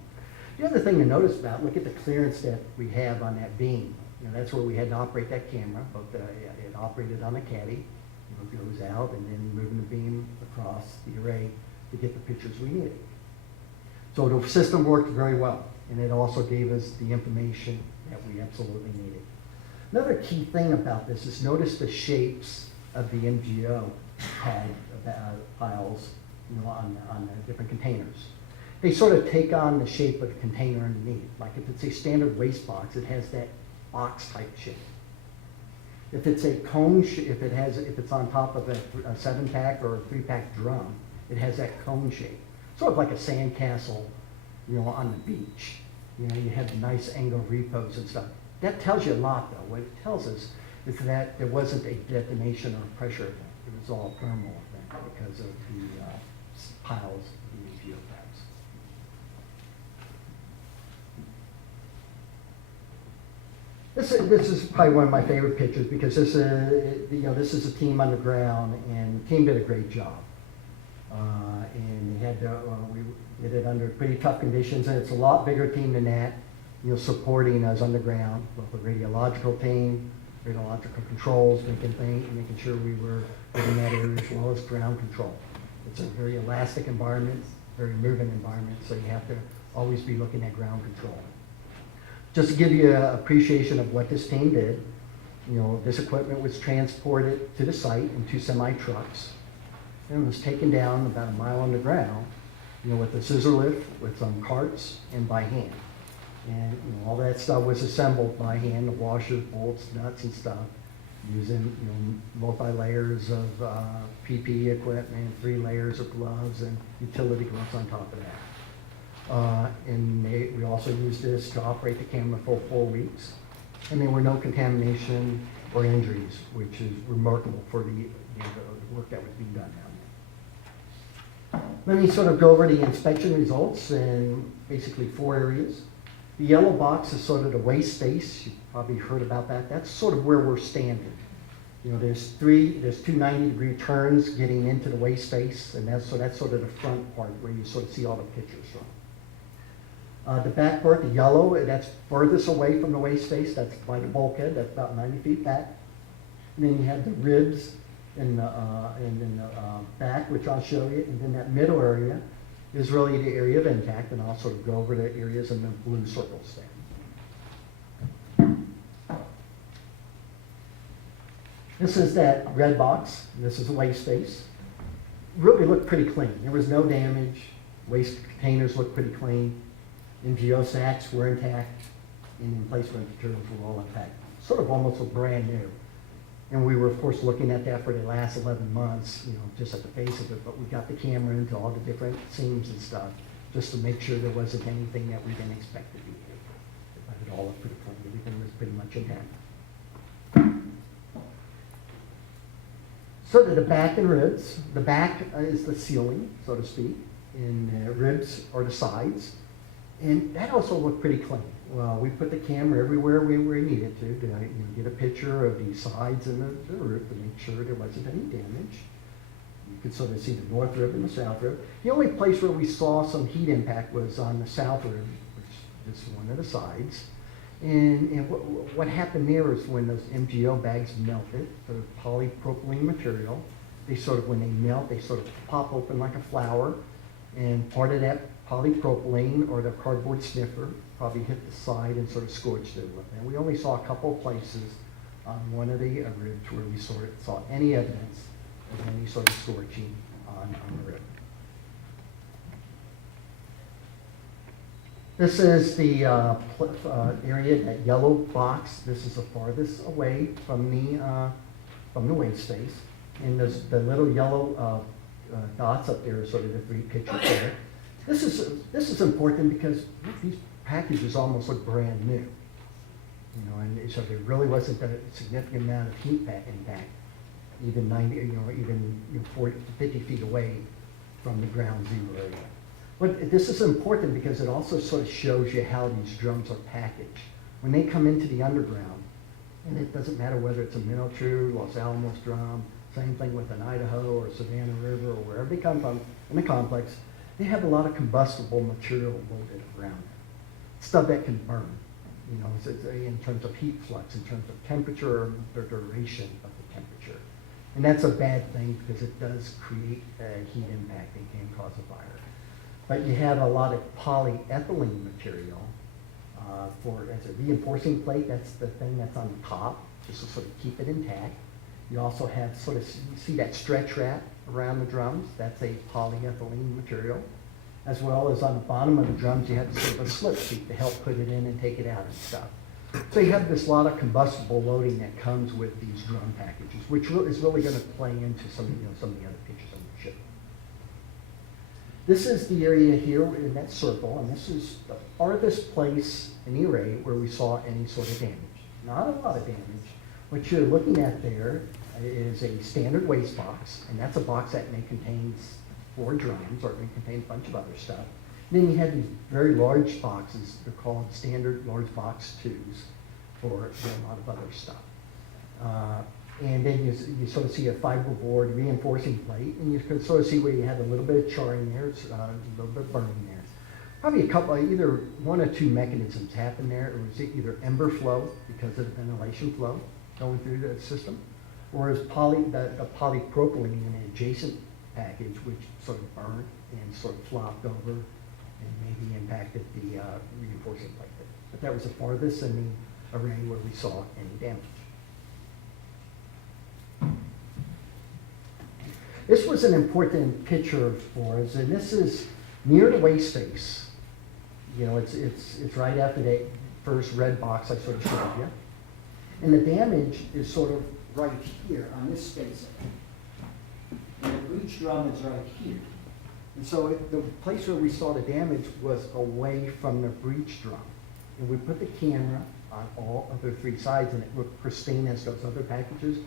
The other thing to notice about, look at the clearance that we have on that beam. That's where we had to operate that camera. But it operated on a caddy. It goes out and then moving the beam across the array to get the pictures we needed. So the system worked very well, and it also gave us the information that we absolutely needed. Another key thing about this is notice the shapes of the MGO pad piles on the different containers. They sort of take on the shape of the container underneath. Like if it's a standard waste box, it has that box type shape. If it's a cone, if it's on top of a 7-pack or a 3-pack drum, it has that cone shape. Sort of like a sand castle, on the beach. You have nice angled repos and stuff. That tells you a lot, though. What it tells us is that there wasn't a detonation or pressure event. It was all thermal event because of the piles of the geopads. This is probably one of my favorite pictures because this is a team underground, and the team did a great job. And they had we did it under pretty tough conditions, and it's a lot bigger team than that. Supporting us underground, both the radiological team, radiological controls, making sure we were in that area, as well as ground control. It's a very elastic environment, very moving environment, so you have to always be looking at ground control. Just to give you an appreciation of what this team did, this equipment was transported to the site in 2 semi-trucks, and was taken down about a mile underground, with a scissor lift, with some carts, and by hand. And all that stuff was assembled by hand, the washers, bolts, nuts, and stuff, using multi-layers of PPE equipment, 3 layers of gloves, and utility gloves on top of that. And we also used this to operate the camera for 4 weeks, and there were no contamination or injuries, which is remarkable for the work that was being done down there. Let me sort of go over the inspection results in basically 4 areas. The yellow box is sort of the waste space. You've probably heard about that. That's sort of where we're standing. There's 2 90-degree turns getting into the waste space, and that's sort of the front part where you sort of see all the pictures from. The back part, the yellow, that's furthest away from the waste space. That's by the bulkhead. That's about 90 feet back. And then you have the ribs in the back, which I'll show you. And then that middle area is really the area of impact. And I'll sort of go over the areas in the blue circles there. This is that red box. This is the waste space. Really looked pretty clean. There was no damage. Waste containers looked pretty clean. MGO sacks were intact, and emplacement materials were all intact. Sort of almost looked brand new. And we were, of course, looking at that for the last 11 months, just at the face of it, but we got the camera into all the different seams and stuff, just to make sure there wasn't anything that we didn't expect to be here. But it all looked pretty clean. Everything was pretty much intact. So to the back and ribs. The back is the ceiling, so to speak, and the ribs are the sides. And that also looked pretty clean. Well, we put the camera everywhere we needed to get a picture of the sides and the roof to make sure there wasn't any damage. You could sort of see the north rib and the south rib. The only place where we saw some heat impact was on the south rib, which is one of the sides. And what happened there is when those MGO bags melted, the polypropylene material, when they melt, they sort of pop open like a flower, and part of that polypropylene or the cardboard sniffer probably hit the side and sort of scorched it a little. And we only saw a couple of places on one of the ribs where we sort of saw any evidence of any sort of scorching on the rib. This is the area, that yellow box. This is the farthest away from the waste space. And there's the little yellow dots up there are sort of the three pictures there. This is important because these packages almost look brand new. And so there really wasn't a significant amount of heat impact, even 40 to 50 feet away from the ground zero area. But this is important because it also sort of shows you how these drums are packaged. When they come into the underground, and it doesn't matter whether it's a Minnotrue, Los Alamos drum, same thing with an Idaho or Savannah River or wherever they come from in the complex, they have a lot of combustible material loaded around them. Stuff that can burn, in terms of heat flux, in terms of temperature or duration of the temperature. And that's a bad thing because it does create a heat impact and can cause a fire. But you have a lot of polyethylene material as a reinforcing plate. That's the thing that's on the top, just to sort of keep it intact. You also have you see that stretch wrap around the drums. That's a polyethylene material. As well as on the bottom of the drums, you have sort of a slip sheet to help put it in and take it out and stuff. So you have this lot of combustible loading that comes with these drum packages, which is really going to play into some of the other pictures I'm going to show. This is the area here in that circle, and this is the farthest place in the array where we saw any sort of damage. Not a lot of damage. What you're looking at there is a standard waste box, and that's a box that may contain 4 drums or it may contain a bunch of other stuff. And then you have these very large boxes. They're called standard large box 2s for a lot of other stuff. And then you sort of see a fiberboard reinforcing plate, and you can sort of see where you have a little bit of charring there, a little bit of burning there. Probably either 1 or 2 mechanisms happen there. It was either ember flow because of the ventilation flow going through the system, or is the polypropylene in an adjacent package which sort of burned and sort of flopped over and maybe impacted the reinforcing plate. But that was the farthest in the array where we saw any damage. This was an important picture for us, and this is near the waste space. It's right after that first red box I sort of showed you. And the damage is sort of right here on this space. And the breech drum is right here. And so the place where we saw the damage was away from the breech drum. And we put the camera on all other 3 sides, and it looked pristine as those other packages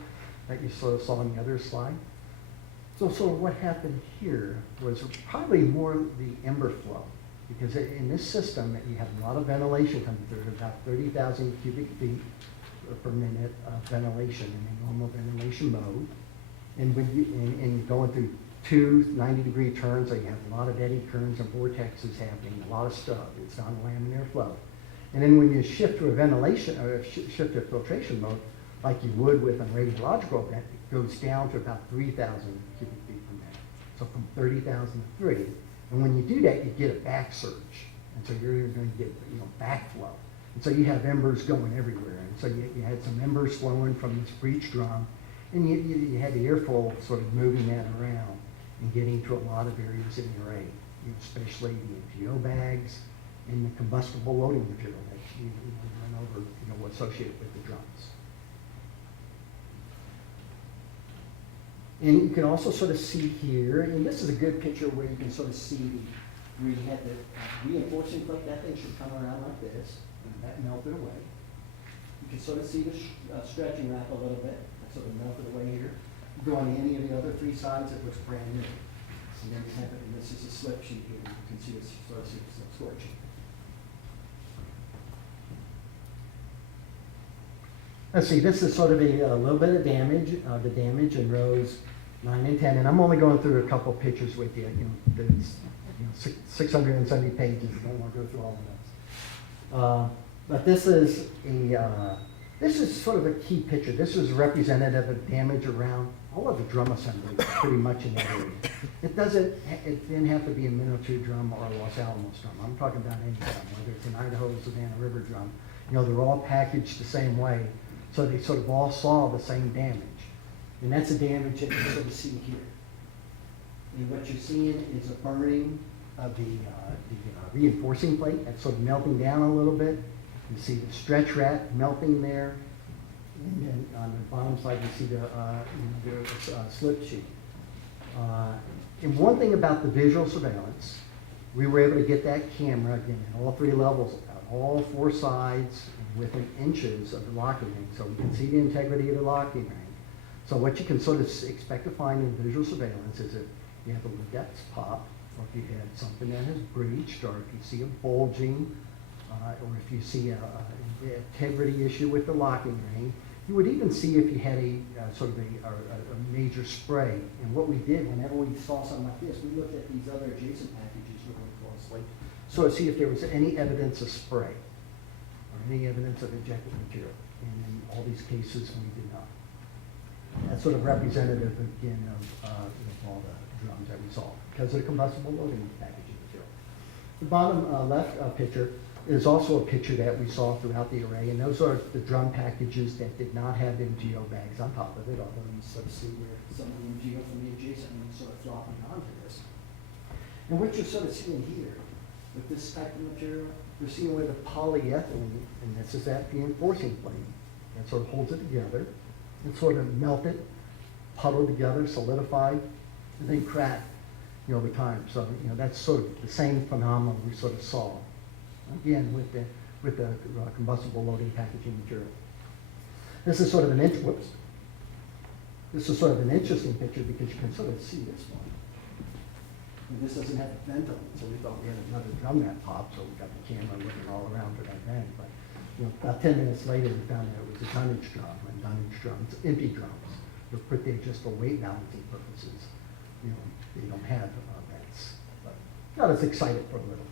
that you sort of saw on the other slide. So what happened here was probably more the ember flow, because in this system you have a lot of ventilation coming through, about 30,000 cubic feet per minute of ventilation in a normal ventilation mode. And when and going through two 90-degree turns, so you have a lot of eddy currents and vortexes happening, a lot of stuff. It's not a laminar flow. And then when you shift to a ventilation, or shift to filtration mode, like you would with a radiological event, it goes down to about 3,000 cubic feet per minute. So from 30,000 to 3. And when you do that, you get a back surge. And so you're going to get, backflow. And so you have embers going everywhere. And so you had some embers flowing from this breech drum, and you had the airflow sort of moving that around and getting to a lot of areas in the array, especially the NGO bags and the combustible loading material that you run over, associated with the drums. And you can also sort of see here, and this is a good picture where you can sort of see where you had the reinforcing plate. That thing should come around like this, and that melted away. You can sort of see the stretching wrap a little bit. That sort of melted away here. You go on any of the other three sides, it looks brand new. And then you have it, and this is a slip sheet here. You can see it's sort of scorching. Let's see, this is sort of a little bit of damage, the damage in rows 9 and 10, and I'm only going through a couple pictures with you. There's 670 pages. I don't want to go through all of those. But this is sort of a key picture. This is representative of damage around all of the drum assemblies, pretty much in that area. It didn't have to be a Minnow 2 drum or a Los Alamos drum. I'm talking about any drum, whether it's an Idaho Savannah River drum. They're all packaged the same way, so they sort of all saw the same damage. And that's the damage that you sort of see here. And what you're seeing is a burning of the reinforcing plate. That's sort of melting down a little bit. You see the stretch wrap melting there. And then on the bottom side, you see the slip sheet. And one thing about the visual surveillance, we were able to get that camera, again, at all three levels, on all four sides, within inches of the locking ring. So we can see the integrity of the locking ring. So what you can sort of expect to find in visual surveillance is if you have a depth pop, or if you have something that has breached, or if you see a bulging, or if you see an integrity issue with the locking ring. You would even see if you had a sort of a major spray. And what we did, whenever we saw something like this, we looked at these other adjacent packages really closely, so to see if there was any evidence of spray, or any evidence of ejected material. And in all these cases, we did not. That's sort of representative, again, of all the drums that we saw, because of the combustible loading packaging material. The bottom left picture is also a picture that we saw throughout the array, and those are the drum packages that did not have MGO bags on top of it, although you sort of see where some of the MGO from the adjacent ones sort of flopping onto this. And what you're sort of seeing here with this type of material, you're seeing where the polyethylene, and this is that reinforcing plate, that sort of holds it together, and sort of melted, puddled together, solidified, and then cracked, over time. So, that's sort of the same phenomenon we sort of saw. Again, with the combustible loading packaging material. This is sort of This is sort of an interesting picture because you can sort of see this one. And this doesn't have a vent on it, so we thought we had another drum that popped, so we got the camera looking all around for that vent. But about 10 minutes later, we found out it was a tonnage drum, and tonnage drums, empty drums. They're put there just for weight balancing purposes. They don't have vents. But got us excited for a little bit.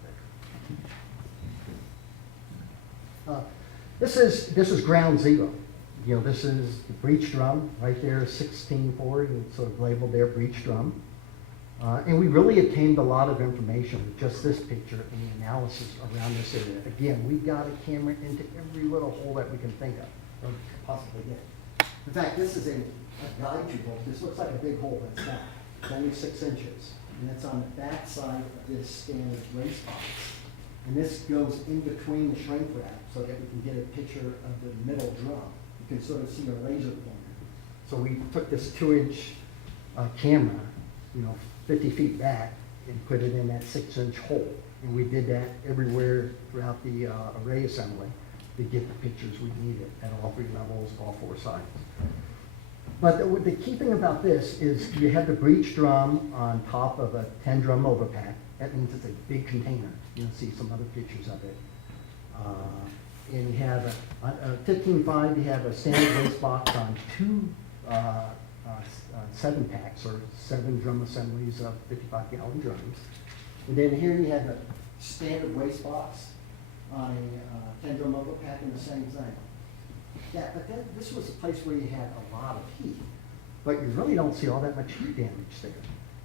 This is ground zero. This is the breech drum right there, 16-4, it's sort of labeled there, breech drum. And we really obtained a lot of information with just this picture and the analysis around this area. Again, we got a camera into every little hole that we can think of, or possibly get. In fact, this is a guide tube hole. This looks like a big hole, but it's not. It's only 6 inches. And it's on the back side of this standard race box. And this goes in between the shrink wrap so that we can get a picture of the middle drum. You can sort of see a laser pointer. So we took this 2-inch camera, 50 feet back, and put it in that 6-inch hole. And we did that everywhere throughout the array assembly to get the pictures we needed at all 3 levels, all 4 sides. But the key thing about this is you have the breech drum on top of a 10-drum overpack. That means it's a big container. You'll see some other pictures of it. And you have a 15.5, you have a standard race box on 2 7 packs or 7 drum assemblies of 55-gallon drums. And then here you have a standard waste box on a 10 drum over pack and the same thing. Yeah, but then this was a place where you had a lot of heat, but you really don't see all that much heat damage there,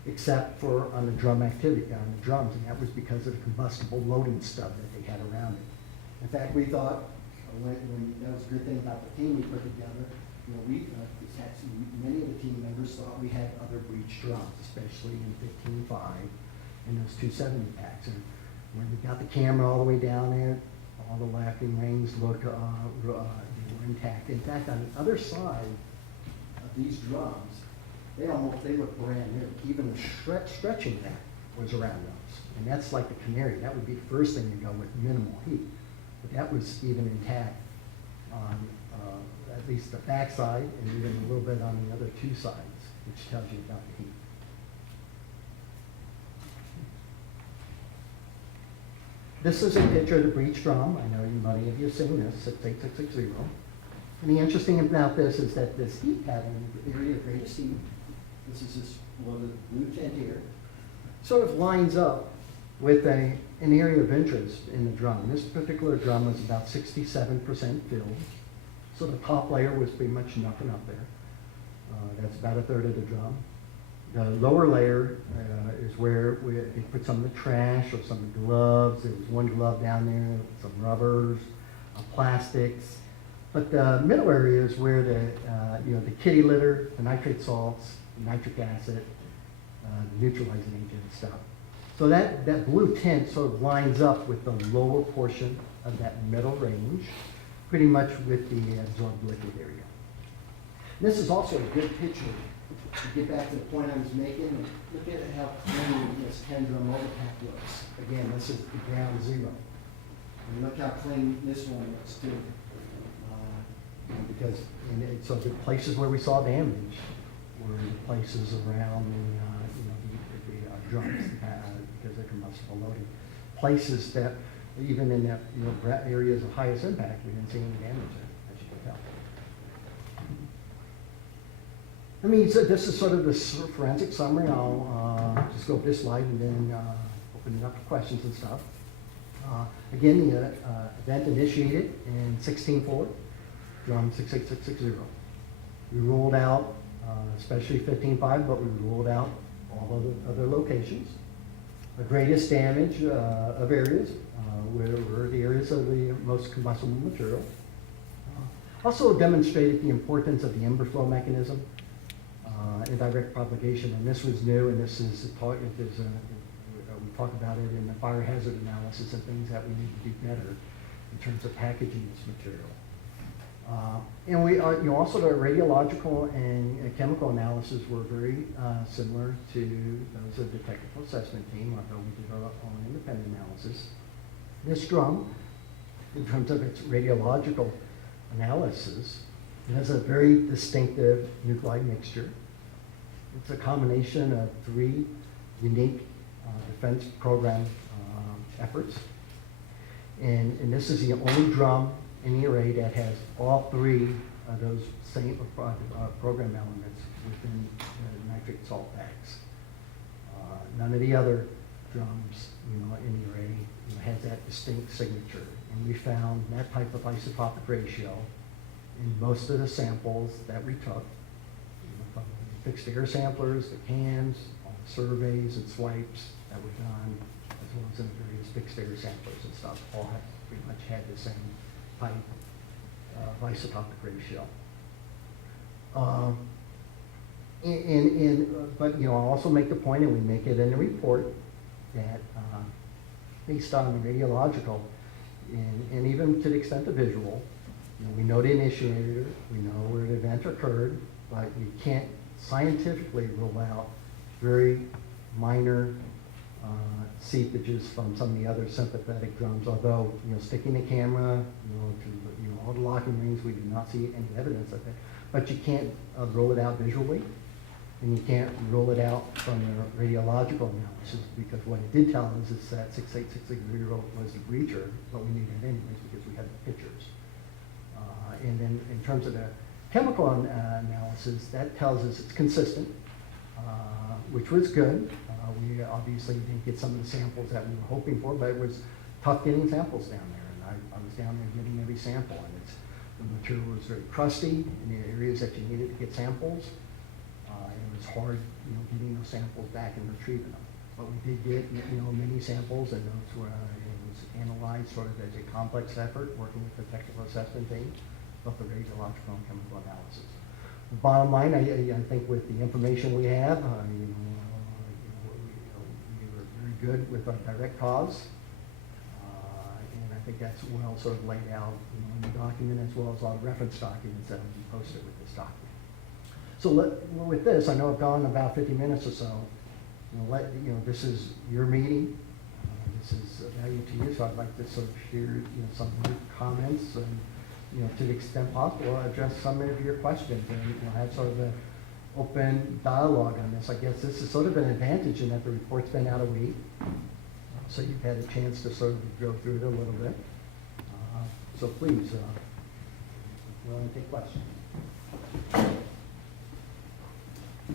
except for on the drum activity, on the drums, and that was because of the combustible loading stub that they had around it. In fact, we thought, when that was a good thing about the team we put together, you know, many of the team members thought we had other breech drums, especially in 15.5 and those 270 packs. And when we got the camera all the way down there, all the lacking rings look were intact. In fact, on the other side of these drums, they look brand new. Even the stretching that was around those. And that's like the canary. That would be the first thing to go with minimal heat. But that was even intact on at least the back side and even a little bit on the other 2 sides, which tells you about the heat. This is a picture of the breech drum. I know many of you have seen this, 68660. And the interesting about this is that this heat pattern, the area of greatest heat, this is this blue tint here, sort of lines up with an area of interest in the drum. This particular drum was about 67% filled. So the top layer was pretty much nothing up there. That's about a third of the drum. The lower layer is where we put some of the trash or some of the gloves. There was 1 glove down there, some rubbers, plastics. But the middle area is where the kitty litter, the nitrate salts, the nitric acid, the neutralizing agent and stuff. So that blue tint sort of lines up with the lower portion of that middle range, pretty much with the absorbed liquid area. And this is also a good picture to get back to the point I was making. Look at how clean this 10 drum overpack looks. Again, this is the ground zero. And look how clean this one looks too. Because so the places where we saw damage were the places around the drums because of combustible loading. Places that even in that areas of highest impact, we didn't see any damage there, as you can tell. I mean, so this is sort of the forensic summary. I'll just go over this slide and then open it up to questions and stuff. Again, the event initiated in 16.4, drum 68660. We ruled out, especially 15.5, but we ruled out all of the other locations. The greatest damage of areas were the areas of the most combustible material. Also demonstrated the importance of the ember flow mechanism in direct propagation, and this was new, and this is we talk about it in the fire hazard analysis and things that we need to do better in terms of packaging this material. And we also the radiological and chemical analysis were very similar to those of the technical assessment team, although we did our own independent analysis. This drum, in terms of its radiological analysis, it has a very distinctive nuclide mixture. It's a combination of 3 unique defense program efforts. And this is the only drum in the array that has all 3 of those same program elements within the nitrate salt bags. None of the other drums, in the array has that distinct signature. And we found that type of isotopic ratio in most of the samples that we took, from the fixed air samplers, the cans, all the surveys and swipes that were done, as well as in the various fixed air samplers and stuff, all pretty much had the same type of isotopic ratio. But I'll also make the point, and we make it in the report, that based on the radiological and even to the extent of visual, we know the initiator, we know where the event occurred, but you can't scientifically rule out very minor seepages from some of the other sympathetic drums. Although sticking the camera, to all the locking rings, we do not see any evidence of it. But you can't rule it out visually, and you can't rule it out from the radiological analysis, because what it did tell us is that 68660 was the breacher, but we needed it anyways because we had the pictures. And then in terms of the Chemical analysis, that tells us it's consistent, which was good. We obviously didn't get some of the samples that we were hoping for, but it was tough getting samples down there. And I was down there getting every sample, and the material was very crusty in the areas that you needed to get samples. And it was hard, getting those samples back and retrieving them. But we did get, many samples, and those were, it was analyzed sort of as a complex effort, working with the technical assessment team, both the radiological and chemical analysis. The bottom line, I think with the information we have, we were very good with our direct cause. And I think that's well sort of laid out in the document, as well as all the reference documents that will be posted with this document. So with this, I know I've gone about 50 minutes or so. This is your meeting. This is of value to you, so I'd like to sort of share, some of your comments and, to the extent possible, address some of your questions and, have sort of an open dialogue on this. I guess this is sort of an advantage in that the report's been out a week, so you've had a chance to sort of go through it a little bit. So please, we want to take questions.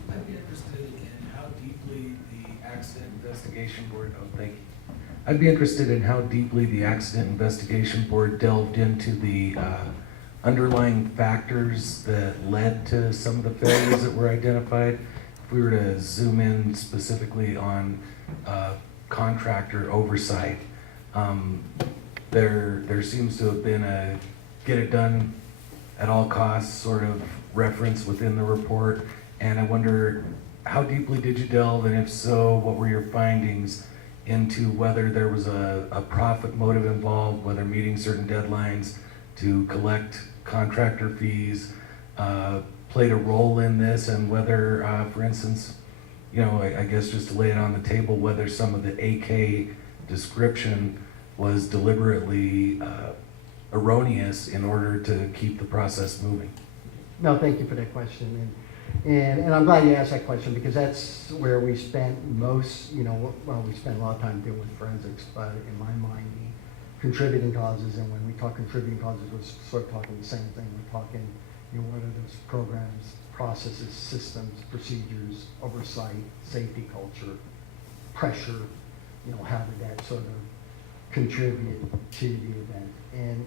I'd be interested in how deeply the accident investigation board, thank you. I'd be interested in how deeply the accident investigation board delved into the underlying factors that led to some of the failures that were identified. If we were to zoom in specifically on contractor oversight, there seems to have been a get it done at all costs sort of reference within the report. And I wonder, how deeply did you delve, and if so, what were your findings into whether there was a profit motive involved, whether meeting certain deadlines to collect contractor fees played a role in this, and whether, for instance, I guess just to lay it on the table, whether some of the AK description was deliberately erroneous in order to keep the process moving. No, thank you for that question. And I'm glad you asked that question, because that's where we spent most, we spent a lot of time dealing with forensics, but in my mind, the contributing causes, and when we talk contributing causes, we're sort of talking the same thing. We're talking, what are those programs, processes, systems, procedures, oversight, safety culture, pressure, how did that sort of contribute to the event? And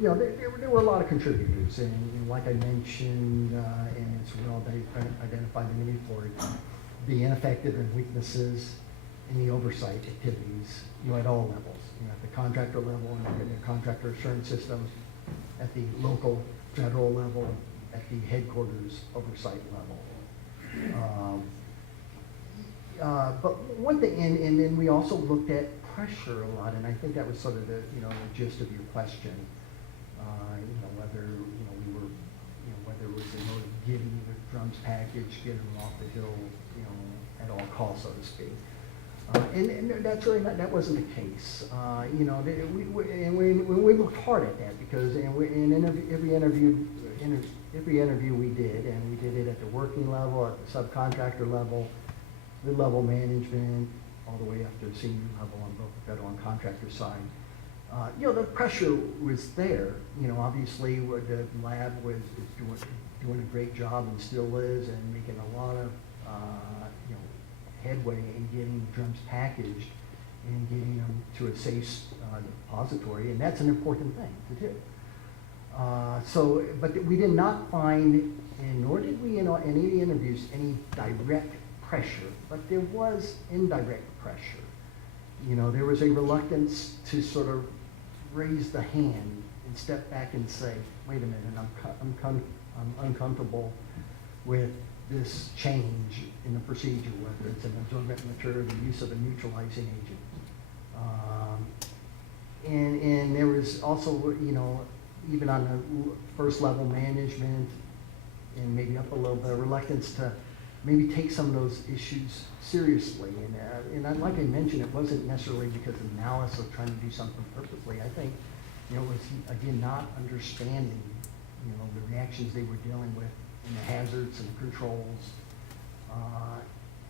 there were a lot of contributors, and like I mentioned, and it's well identified in the report, the ineffective and weaknesses in the oversight activities, at all levels, at the contractor level and the contractor assurance systems, at the local federal level, at the headquarters oversight level. But one thing, and then we also looked at pressure a lot, and I think that was sort of the the gist of your question. Whether we were whether it was a mode of getting the drums package, getting them off the hill, at all costs, so to speak. And that's really not, that wasn't the case. We looked hard at that, because every interview we did, and we did it at the working level, at the subcontractor level, mid-level management, all the way up to the senior level on both the federal and contractor side. The pressure was there. Obviously, the lab is doing a great job, and still is, and making a lot of headway in getting drums packaged and getting them to a safe depository, and that's an important thing to do. But we did not find, and nor did we in any of the interviews, any direct pressure, but there was indirect pressure. There was a reluctance to sort of raise the hand and step back and say, wait a minute, I'm uncomfortable with this change in the procedure, whether it's an absorbent material, the use of a neutralizing agent. And there was also, even on the first level management, and maybe up a little bit, reluctance to maybe take some of those issues seriously. And like I mentioned, it wasn't necessarily because of malice of trying to do something purposely. I think, it was, again, not understanding, the reactions they were dealing with, and the hazards and the controls.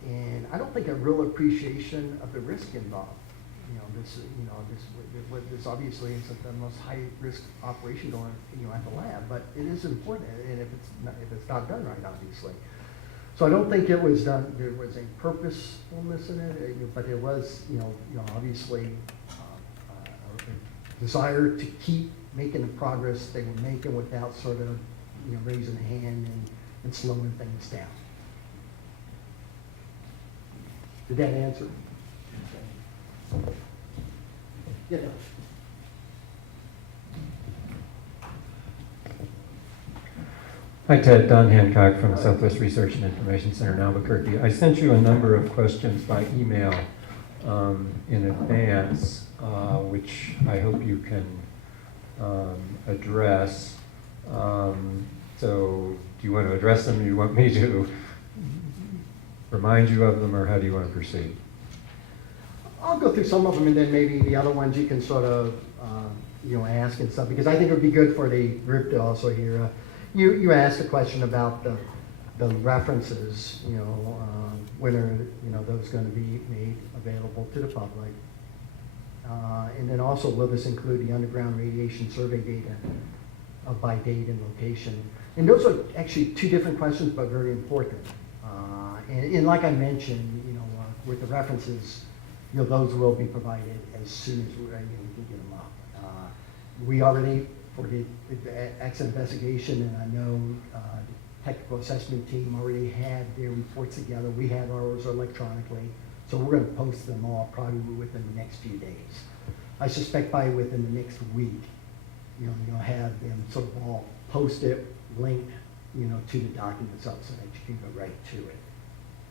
And I don't think a real appreciation of the risk involved. this obviously is the most high-risk operation going, at the lab, but it is important, and if it's not done right, obviously. So I don't think it was done, there was a purposefulness in it, but it was, obviously, a desire to keep making the progress they were making without sort of, raising a hand and slowing things down. Did that answer? Yeah. Hi Ted, Don Hancock from the Southwest Research and Information Center in Albuquerque. I sent you a number of questions by email in advance, which I hope you can address. So do you want to address them? Do you want me to remind you of them, or how do you want to proceed? I'll go through some of them, and then maybe the other ones you can sort of, ask and stuff, because I think it would be good for the group to also hear. You asked a question about the references, when are, those going to be made available to the public? And then also, will this include the underground radiation survey data by date and location? And those are actually two different questions, but very important. And like I mentioned, with the references, those will be provided as soon as we can get them up. We already, for the accident investigation, and I know the technical assessment team already had their reports together. We have ours electronically, so we're going to post them all probably within the next few days. I suspect by within the next week, you'll have them sort of all posted, linked, to the documents up so that you can go right to it.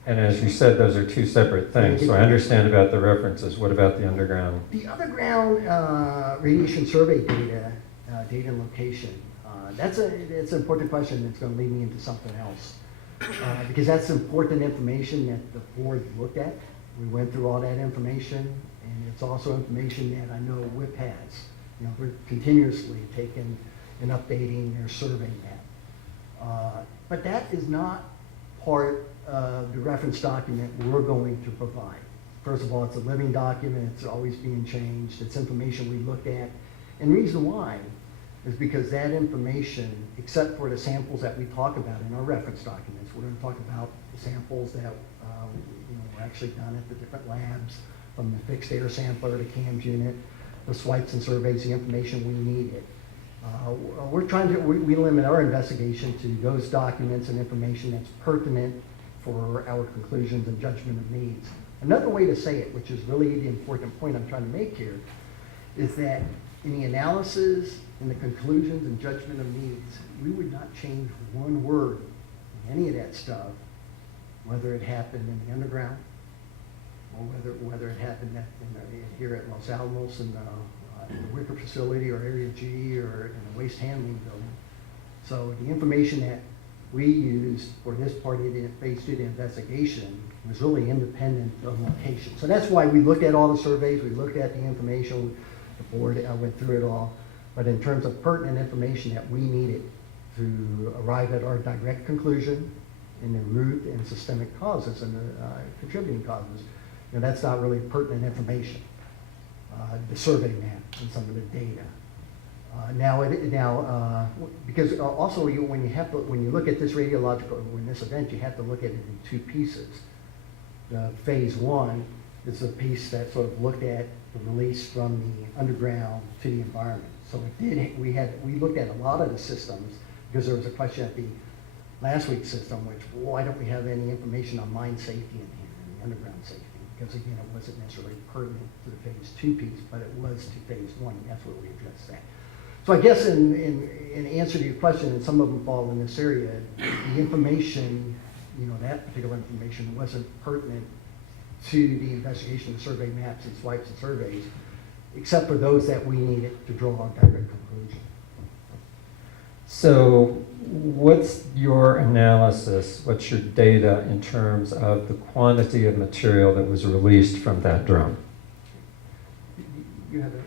And as you said, those are two separate things, so I understand about the references. What about the underground? The underground radiation survey data, data and location, it's an important question that's going to lead me into something else. Because that's important information that the board looked at. We went through all that information, and it's also information that I know WIP has. We're continuously taking and updating their survey map. But that is not part of the reference document we're going to provide. First of all, it's a living document, it's always being changed, it's information we look at. And the reason why is because that information, except for the samples that we talk about in our reference documents, we're going to talk about the samples that were actually done at the different labs, from the fixed air sampler to CAMS unit, the swipes and surveys, the information we needed. We're trying to, we limit our investigation to those documents and information that's pertinent for our conclusions and judgment of needs. Another way to say it, which is really the important point I'm trying to make here, is that in the analysis and the conclusions and judgment of needs, we would not change one word in any of that stuff, whether it happened in the underground or whether it happened here at Los Alamos in the Wicker facility or Area G or in the waste handling building. So the information that we used for this part of the phase 2 investigation was really independent of location. So that's why we looked at all the surveys, we looked at the information, the board went through it all. But in terms of pertinent information that we needed to arrive at our direct conclusion in the root and systemic causes and the contributing causes, that's not really pertinent information. The survey map and some of the data. Because also when you look at this radiological, in this event, you have to look at it in two pieces. The phase 1 is a piece that sort of looked at the release from the underground to the environment. So we looked at a lot of the systems because there was a question at the last week's system, which why don't we have any information on mine safety in here, and the underground safety? Because again, it wasn't necessarily pertinent to the phase 2 piece, but it was to phase 1, and that's where we addressed that. So I guess in answer to your question, and some of them fall in this area, the information, that particular information wasn't pertinent to the investigation of survey maps and swipes and surveys, except for those that we needed to draw a direct conclusion. So what's your analysis, what's your data in terms of the quantity of material that was released from that drone? You have it.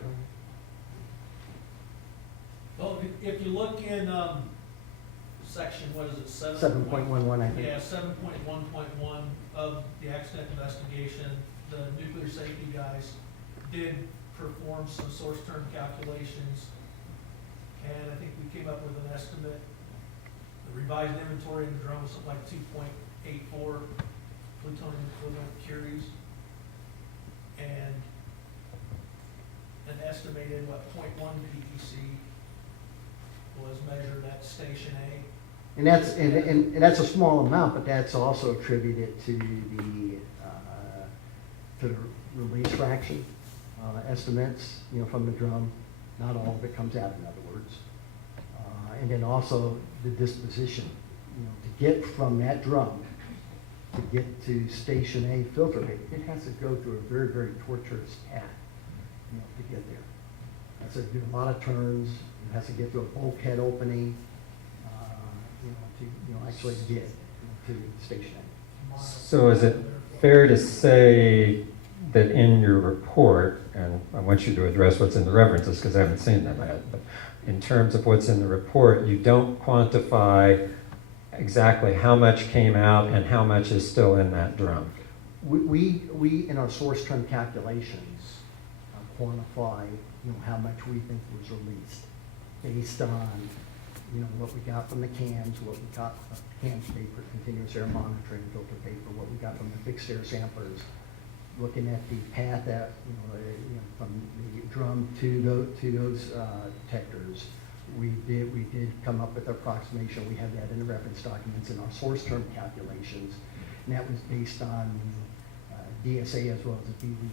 Well, if you look in section, what is it, 7.11, I think. Yeah, 7.1.1 of the accident investigation, the nuclear safety guys did perform some source term calculations, and I think we came up with an estimate. The revised inventory in the drum was something like 2.84 plutonium equivalent curies, and an estimated, 0.1 PEC was measured at Station A. And that's a small amount, but that's also attributed to the release fraction estimates, from the drum. Not all of it comes out, in other words. And then also the disposition, to get from that drum to get to Station A filter rate, it has to go through a very, very torturous path, to get there. It has to do a lot of turns. It has to get through a bulkhead opening, to actually get to Station A. So is it fair to say that in your report, and I want you to address what's in the references because I haven't seen them yet, but in terms of what's in the report, you don't quantify exactly how much came out and how much is still in that drum? We in our source term calculations quantify, how much we think was released based on, what we got from the cans, what we got from cans paper, continuous air monitoring, filter paper, what we got from the fixed air samplers, looking at the path that, from the drum to those detectors. We did come up with approximation. We have that in the reference documents in our source term calculations. And that was based on DSA as well as the DB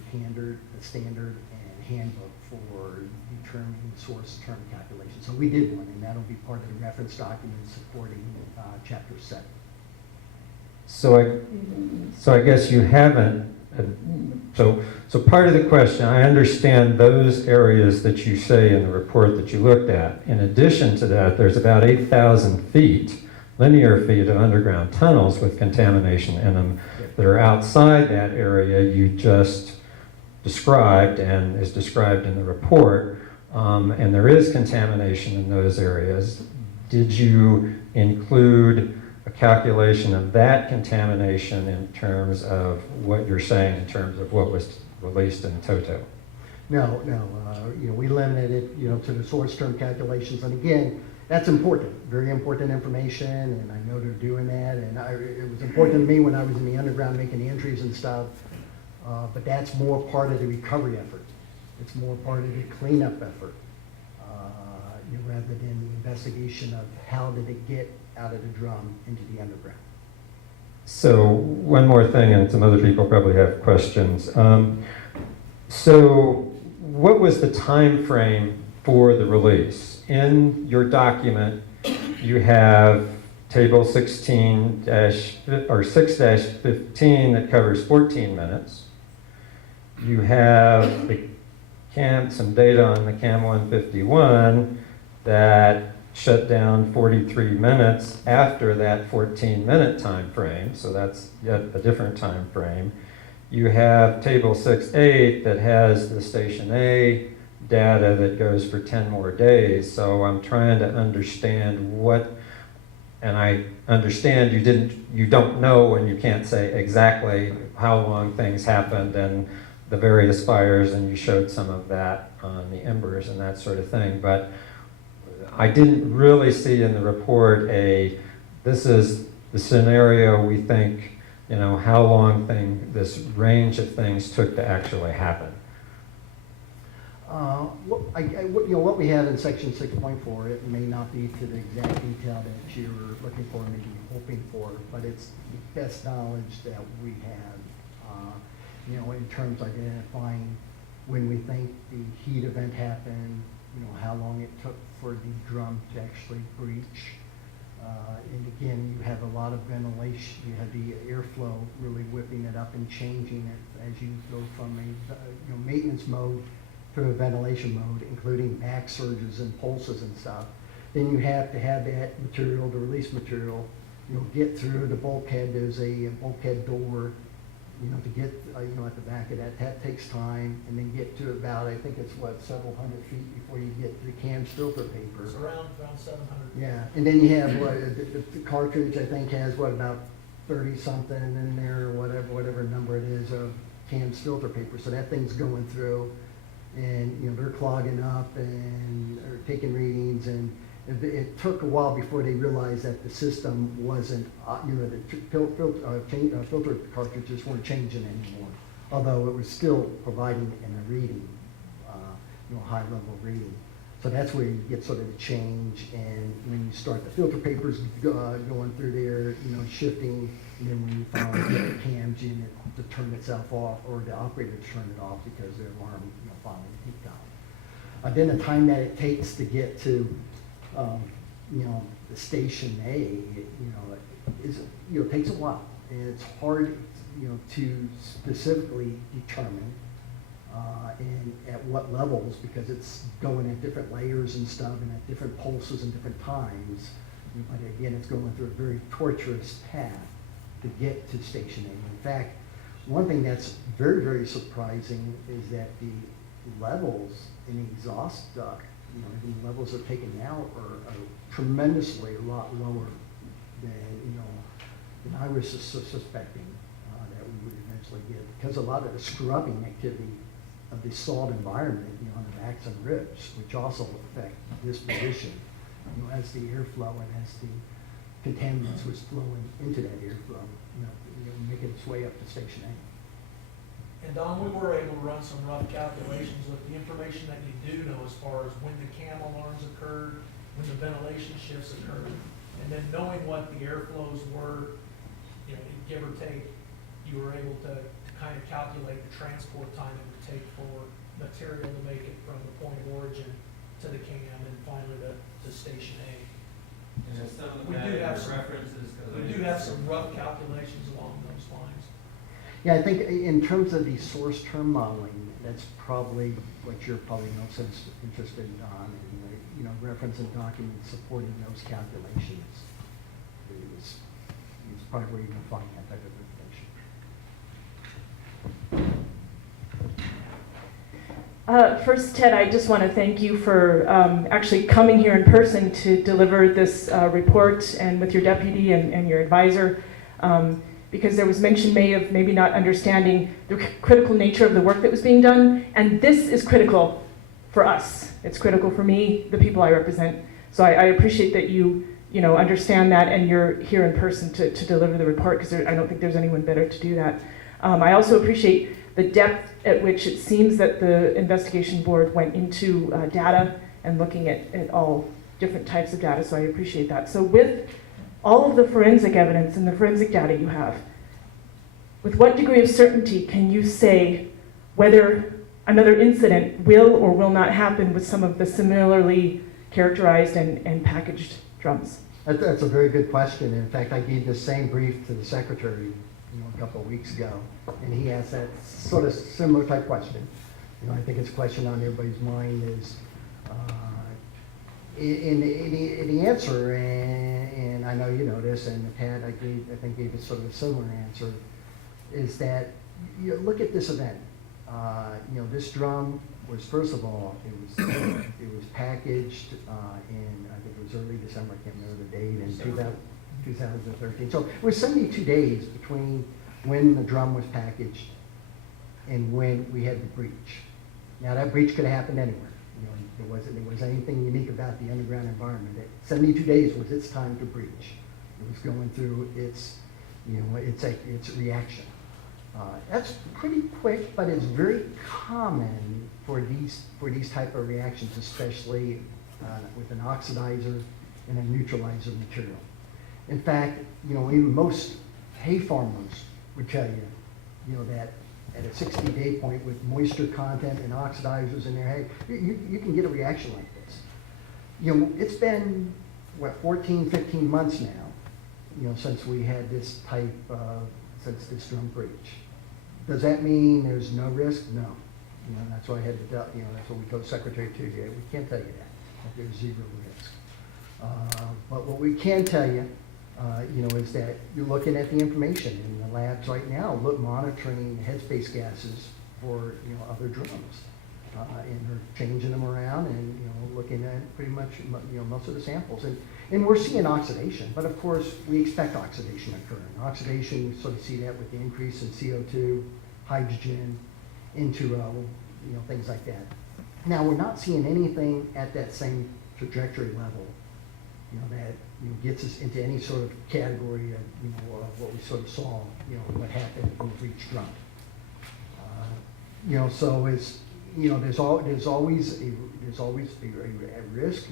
standard and handbook for determining source term calculations. So we did one, and that'll be part of the reference document supporting Chapter 7. So I guess you haven't. So part of the question, I understand those areas that you say in the report that you looked at. In addition to that, there's about 8,000 linear feet of underground tunnels with contamination in them that are outside that area you just described and is described in the report. And there is contamination in those areas. Did you include a calculation of that contamination in terms of what you're saying, in terms of what was released in toto? No, we limited it, to the source term calculations. And again, that's important, very important information, and I know they're doing that. And it was important to me when I was in the underground making the entries and stuff, but that's more part of the recovery effort. It's more part of the cleanup effort, rather than the investigation of how did it get out of the drum into the underground. So one more thing, and some other people probably have questions. So what was the time frame for the release? In your document, you have table 16 or 6-15 that covers 14 minutes. You have some data on the CAM 151 that shut down 43 minutes after that 14-minute time frame, so that's yet a different time frame. You have table 6.8 that has the Station A data that goes for 10 more days, so I'm trying to understand and I understand you don't know and you can't say exactly how long things happened and the various fires, and you showed some of that on the embers and that sort of thing, but I didn't really see in the report this is the scenario we think, how long this range of things took to actually happen. What we have in section 6.4, it may not be to the exact detail that you're looking for, maybe hoping for, but it's the best knowledge that we have, in terms of identifying when we think the heat event happened, how long it took for the drum to actually breach. And again, you have a lot of ventilation. You have the airflow really whipping it up and changing it as you go from a maintenance mode to a ventilation mode, including back surges and pulses and stuff. Then you have to have that material, the release material, get through the bulkhead. There's a bulkhead door, to get, at the back of that. That takes time, and then get to about, I think it's several hundred feet before you get to the canned filter paper. It's around 700. Yeah, and then you have the cartridge, I think, has about 30 something in there, whatever number it is of CAM's filter paper. So that thing's going through, and you know they're clogging up and are taking readings, and it took a while before they realized that the system wasn't, you know, the filter cartridges weren't changing anymore, although it was still providing a reading, you know, high level reading. So that's where you get sort of the change, and when you start the filter papers going through there, you know, shifting, and then when you finally get the CAM's unit to turn itself off, or the operator to turn it off because their alarm, you know, finally peaked out. Then the time that it takes to get to, you know, the station A, you know, is, you know, takes a while, and it's hard, you know, to specifically determine and at what levels, because it's going at different layers and stuff, and at different pulses and different times. But again, it's going through a very torturous path to get to station A. In fact, one thing that's very, very surprising is that the levels in the exhaust duct, you know, the levels they're taking out are tremendously a lot lower than I was suspecting that we would eventually get, because a lot of the scrubbing activity of the salt environment, you know, on the backs and ribs, which also affect disposition, you know, as the airflow and as the contaminants was flowing into that airflow, you know, making its way up to station A. And Don, we were able to run some rough calculations with the information that you do know as far as when the CAM alarms occurred, when the ventilation shifts occurred, and then knowing what the airflows were, you know, give or take, you were able to kind of calculate the transport time it would take for material to make it from the point of origin to the CAM and finally to station A. And then some of We the do have matter some- references. 'Cause We do have some rough calculations along those lines. Yeah, I think in terms of the source term modeling, that's probably what you're probably most interested in, and you know, referencing documents supporting those calculations is probably where you can find that type of information. First, Ted, I just want to thank you for actually coming here in person to deliver this report, and with your deputy and your advisor, because there was mention made of maybe not understanding the critical nature of the work that was being done, and this is critical for us. It's critical for me, the people I represent. So I appreciate that you understand that, and you're here in person to deliver the report, because I don't think there's anyone better to do that. I also appreciate the depth at which it seems that the investigation board went into data and looking at all different types of data, so I appreciate that. So with all of the forensic evidence and the forensic data you have, with what degree of certainty can you say whether another incident will or will not happen with some of the similarly characterized and packaged drums? That's a very good question. In fact, I gave the same brief to the secretary, a couple of weeks ago, and he asked that sort of similar type question. I think it's a question on everybody's mind is, in the answer, and I know you know this, and Pat, I think gave us sort of a similar answer, is that you look at this event. This drum was, first of all, it was packaged in, I think it was early December, I can't remember the date, in 2013. So it was 72 days between when the drum was packaged and when we had the breach. Now that breach could have happened anywhere. There wasn't anything unique about the underground environment. 72 days was its time to breach. It was going through its reaction. That's pretty quick, but it's very common for these type of reactions, especially with an oxidizer and a neutralizer material. In fact, even most hay farmers would tell you, that at a 60-day point with moisture content and oxidizers in their hay, you can get a reaction like this. It's been, 14, 15 months now, since we had this type of, since this drum breach. Does that mean there's no risk? No. That's why I had to tell, that's what we told Secretary Tuesday. We can't tell you that there's zero risk. But what we can tell you, is that you're looking at the information in the labs right now, monitoring headspace gases for, other drums. And they're changing them around and, looking at pretty much, most of the samples. And we're seeing oxidation, but of course, we expect oxidation occurring. Oxidation, you sort of see that with the increase in CO2 hydrogen, into things like that. Now, we're not seeing anything at that same trajectory level, that gets us into any sort of category of what we sort of saw, what happened when we reached drum. So it's there's always a risk,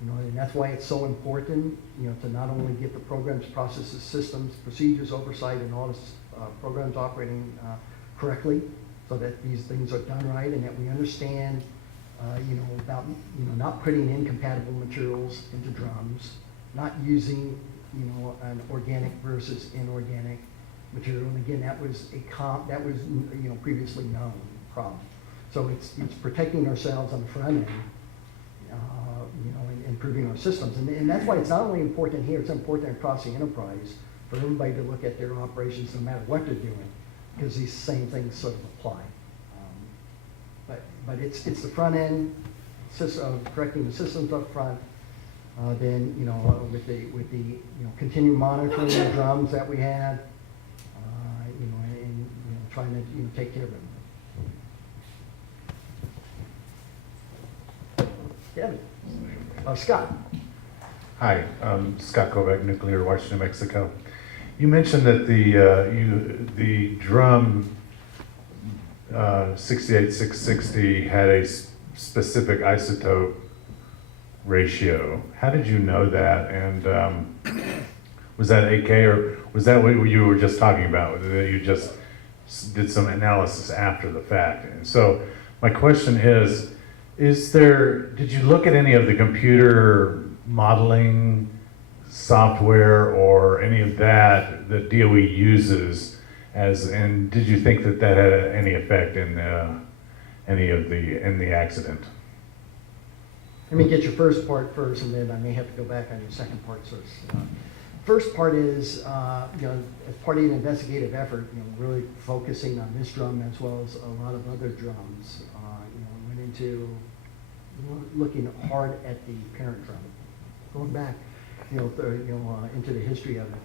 and that's why it's so important, to not only get the programs, processes, systems, procedures, oversight, and all this programs operating correctly, so that these things are done right, and that we understand, about not putting incompatible materials into drums, not using an organic versus inorganic material. And again, that was previously known problem. So it's protecting ourselves on the front end, and improving our systems. And that's why it's not only important here, it's important across the enterprise for everybody to look at their operations no matter what they're doing, because these same things sort of apply. But it's the front end of correcting the systems up front. Then with the continued monitoring of the drums that we have, and trying to take care of them. Kevin. Scott. Hi, Scott Kovac, Nuclear, Washington, Mexico. You mentioned that the drum 68660 had a specific isotope ratio. How did you know that? And was that AK, or was that what you were just talking about, that you just did some analysis after the fact? And so my question is did you look at any of the computer modeling software or any of that DOE uses, and did you think that had any effect in the accident? Let me get your first part first, and then I may have to go back on your second part. So first part is, as part of an investigative effort, really focusing on this drum as well as a lot of other drums. Went into looking hard at the parent drum, going back, into the history of it.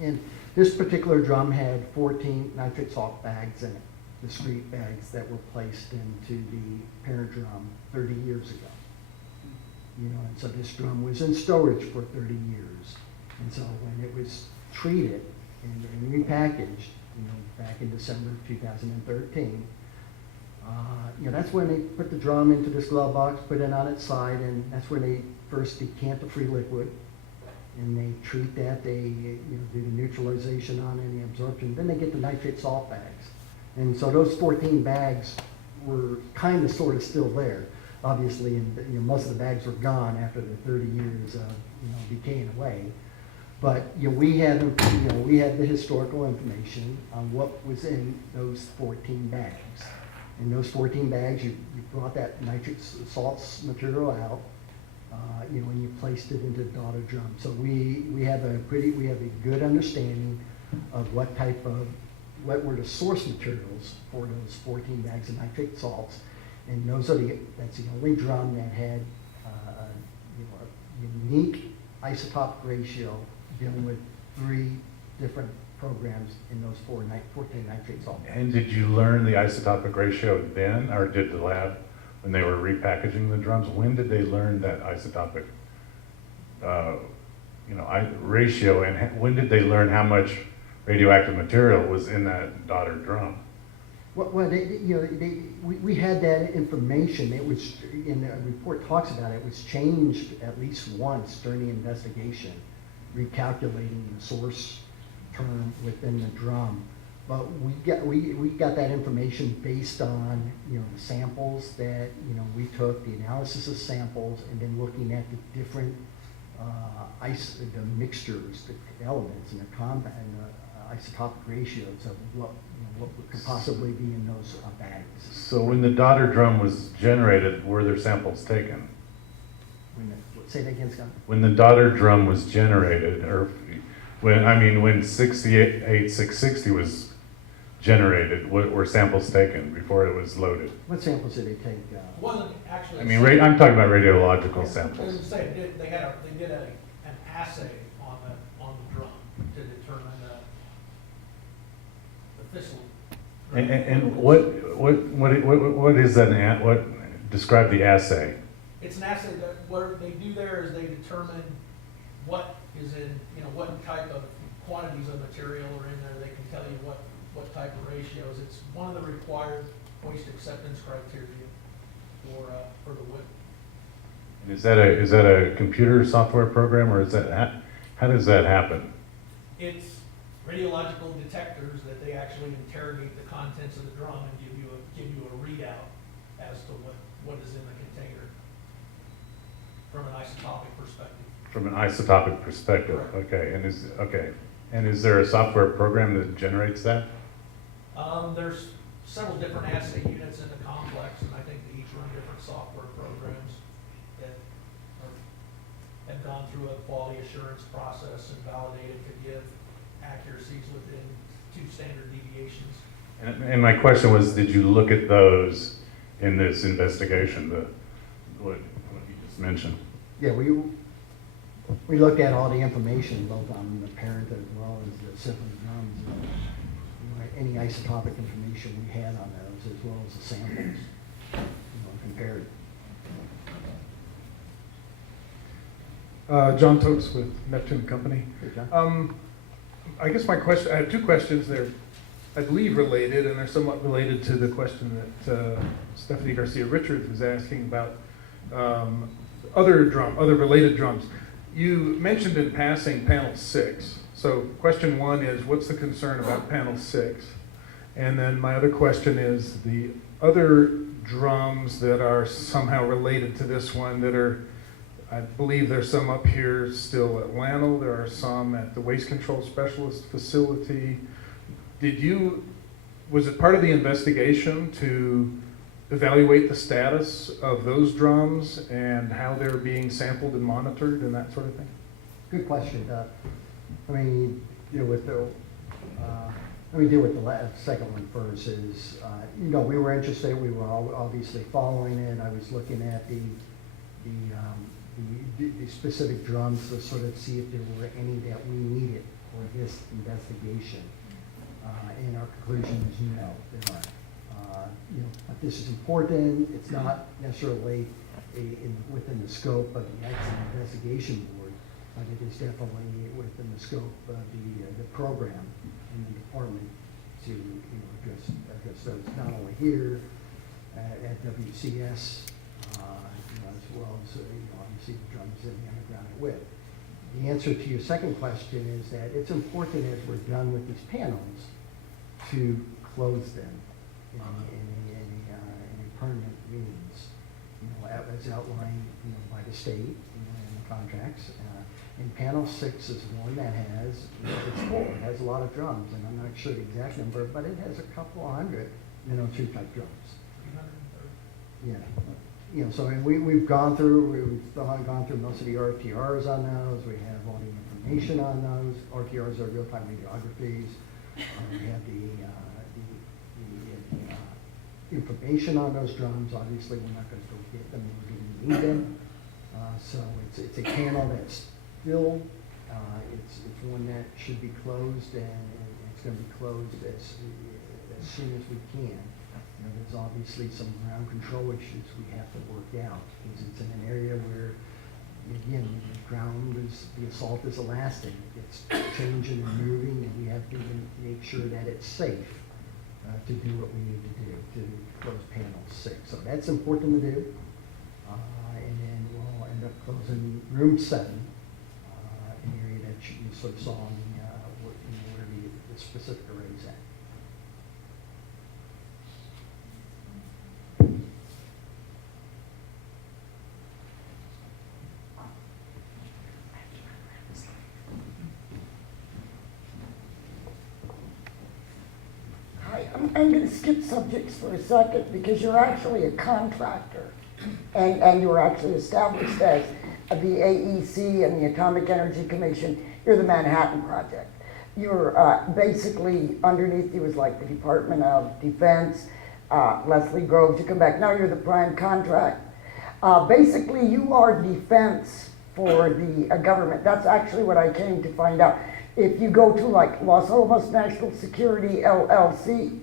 And this particular drum had 14 nitrate salt bags in it, discrete bags that were placed into the parent drum 30 years ago. And so this drum was in storage for 30 years. And so when it was treated and repackaged, back in December of 2013, that's when they put the drum into this glove box, put it on its side, and that's when they first decant the free liquid, and they treat that, they do the neutralization on any absorption, then they get the nitrate salt bags. And so those 14 bags were kind of sort of still there, obviously, and most of the bags were gone after the 30 years of decaying away. But we had the historical information on what was in those 14 bags. In those 14 bags, you brought that nitric salts material out, and you placed it into the daughter drum. So we have a good understanding of what were the source materials for those 14 bags of nitrate salts, and that's the only drum that had a unique isotopic ratio dealing with 3 different programs in those 14 nitrate salt bags. And did you learn the isotopic ratio then, or did the lab, when they were repackaging the drums, when did they learn that isotopic ratio, and when did they learn how much radioactive material was in that daughter drum? Well, we had that information. It was, in the report talks about it, it was changed at least once during the investigation, recalculating the source term within the drum. But we got that information based on the samples that we took, the analysis of samples, and then looking at the different the mixtures, the elements, and the compound, and the isotopic ratios of what could possibly be in those bags. So when the daughter drum was generated, were there samples taken? Say that again, Scott. When the daughter drum was generated, or when 68660 was generated, were samples taken before it was loaded? What samples did they take? It wasn't actually. I'm talking about radiological I was samples. gonna say, they did an assay on the drum to determine the fissile And what is that, describe the assay? It's an assay that, what they do there is they determine what is in, what type of quantities of material are in there. They can tell you what type of ratios. It's one of the required waste acceptance criteria for the WIP. And is that a computer software program, or is that, how does that happen? It's radiological detectors that they actually interrogate the contents of the drum and give you a readout as to what is in the container from an isotopic perspective. From an isotopic perspective, Correct. okay. And is there a software program that generates that? There's several different assay units in the complex, and I think they each run different software programs that have gone through a quality assurance process and validated to give accuracies within 2 standard deviations. And my question was, did you look at those in this investigation, what you just mentioned? Yeah, we looked at all the information, both on the parent as well as the sibling drums, and, any isotopic information we had on those, as well as the samples, compared. John Tokes with Neptune Company. Hey, John. I guess I have 2 questions. They're, I believe, related, and they're somewhat related to the question that Stephanie Garcia Richards was asking about other related drums. You mentioned in passing panel 6. So question 1 is, what's the concern about panel 6? And then my other question is, the other drums that are somehow related to this one that are, I believe there's some up here still at Lano, there are some at the Waste Control Specialist facility. Was it part of the investigation to evaluate the status of those drums and how they're being sampled and monitored and that sort of thing? Good question. Let me deal with the second one first. Is we were interested. We were obviously following it. I was looking at the specific drums to sort of see if there were any that we needed for this investigation. And our conclusion is no, there aren't. But this is important. It's not necessarily within the scope of the accident investigation board, but it is definitely within the scope of the program and the department to address those, not only here at WCS, as well as obviously the drums in the underground at WIP. The answer to your second question is that it's important as we're done with these panels to close them in a permanent means, as outlined by the state in the contracts. And panel 6 is one that has, it's full, it has a lot of drums, and I'm not sure the exact number, but it has a couple of hundred NO2 type drums. 330. Yeah. So we've gone through most of the RTRs on those. We have all the information on those. RTRs are real-time radiographies. We have the information on those drums. Obviously, we're not going to go get them. We're going to need them. So it's a panel that's filled. It's one that should be closed, and it's going to be closed as soon as we can. There's obviously some ground control issues we have to work out, because it's in an area where, again, the assault is elastic. It's changing and moving, and we have to make sure that it's safe to do what we need to do to close panel 6. So that's important to do. And then we'll end up closing room 7, an area that you sort of saw on where the specific array is at. Hi, I'm going to skip subjects for a second because you're actually a contractor, and you were actually established as the AEC and the Atomic Energy Commission. You're the Manhattan Project. You're basically underneath you was like the Department of Defense, Leslie Groves. You come back now. You're the prime contract. Basically, you are defense for the government. That's actually what I came to find out. If you go to like Los Alamos National Security LLC,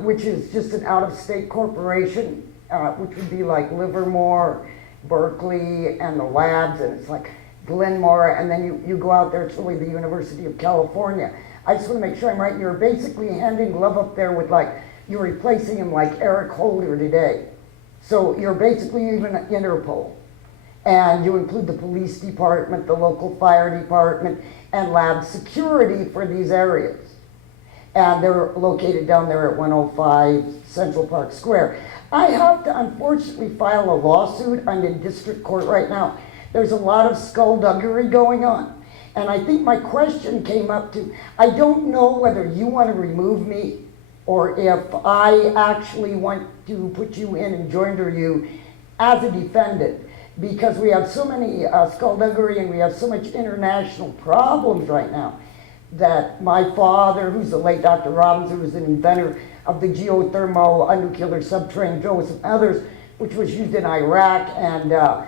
which is just an out-of-state corporation, which would be like Livermore, Berkeley, and the labs, and it's like Glenmore, and then you go out there, it's really the University of California. I just want to make sure I'm right. You're basically hand in glove up there with like, you're replacing him like Eric Holder today. So you're basically even Interpol. And you include the police department, the local fire department, and lab security for these areas. And they're located down there at 105 Central Park Square. I have to unfortunately file a lawsuit. I'm in district court right now. There's a lot of skullduggery going on. And I think my question came up to, I don't know whether you want to remove me or if I actually want to put you in and joinder you as a defendant, because we have so many skullduggery and we have so much international problems right now that my father, who's the late Dr. Robbins, who was an inventor of the geothermal nuclear subterranean drills and others, which was used in Iraq and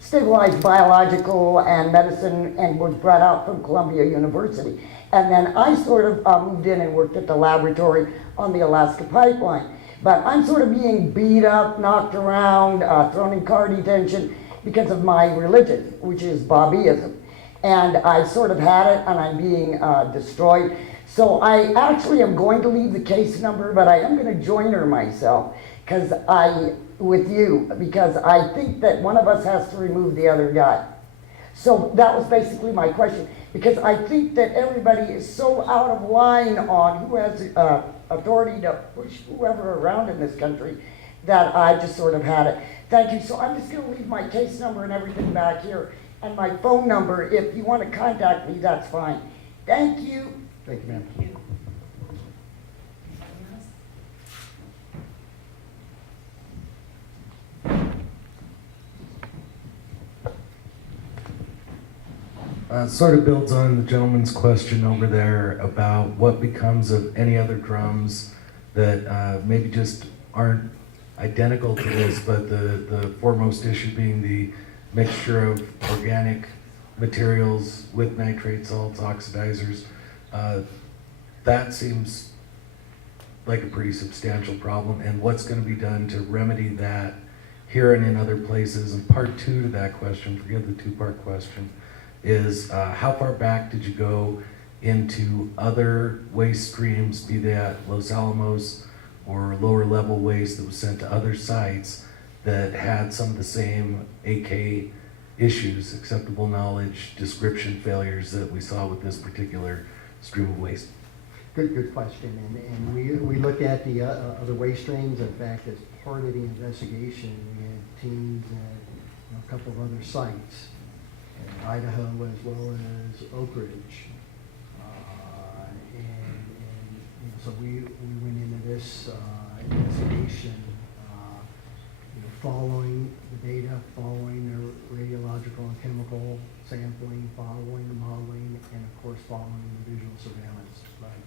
stabilized biological and medicine and was brought out from Columbia University. And then I sort of moved in and worked at the laboratory on the Alaska pipeline. But I'm sort of being beat up, knocked around, thrown in car detention because of my religion, which is Bobbyism. And I sort of had it, and I'm being destroyed. So I actually am going to leave the case number, but I am going to join her myself with you, because I think that one of us has to remove the other guy. So that was basically my question, because I think that everybody is so out of line on who has authority to push whoever around in this country that I just sort of had it. Thank you. So I'm just going to leave my case number and everything back here, and my phone number. If you want to contact me, that's fine. Thank you. Thank you, ma'am. Sort of builds on the gentleman's question over there about what becomes of any other drums that maybe just aren't identical to this, but the foremost issue being the mixture of organic materials with nitrate salts, oxidizers. That seems like a pretty substantial problem, and what's going to be done to remedy that here and in other places. And part two to that question, forgive the two-part question, is how far back did you go into other waste streams, be they at Los Alamos or lower level waste that was sent to other sites that had some of the same AK issues, acceptable knowledge, description failures that we saw with this particular stream of waste? Good question. And we look at the other waste streams. In fact, as part of the investigation, we had teams at a couple of other sites in Idaho as well as Oak Ridge. So we went into this investigation following the data, following the radiological and chemical sampling, following the modeling, and of course following the visual surveillance. Like,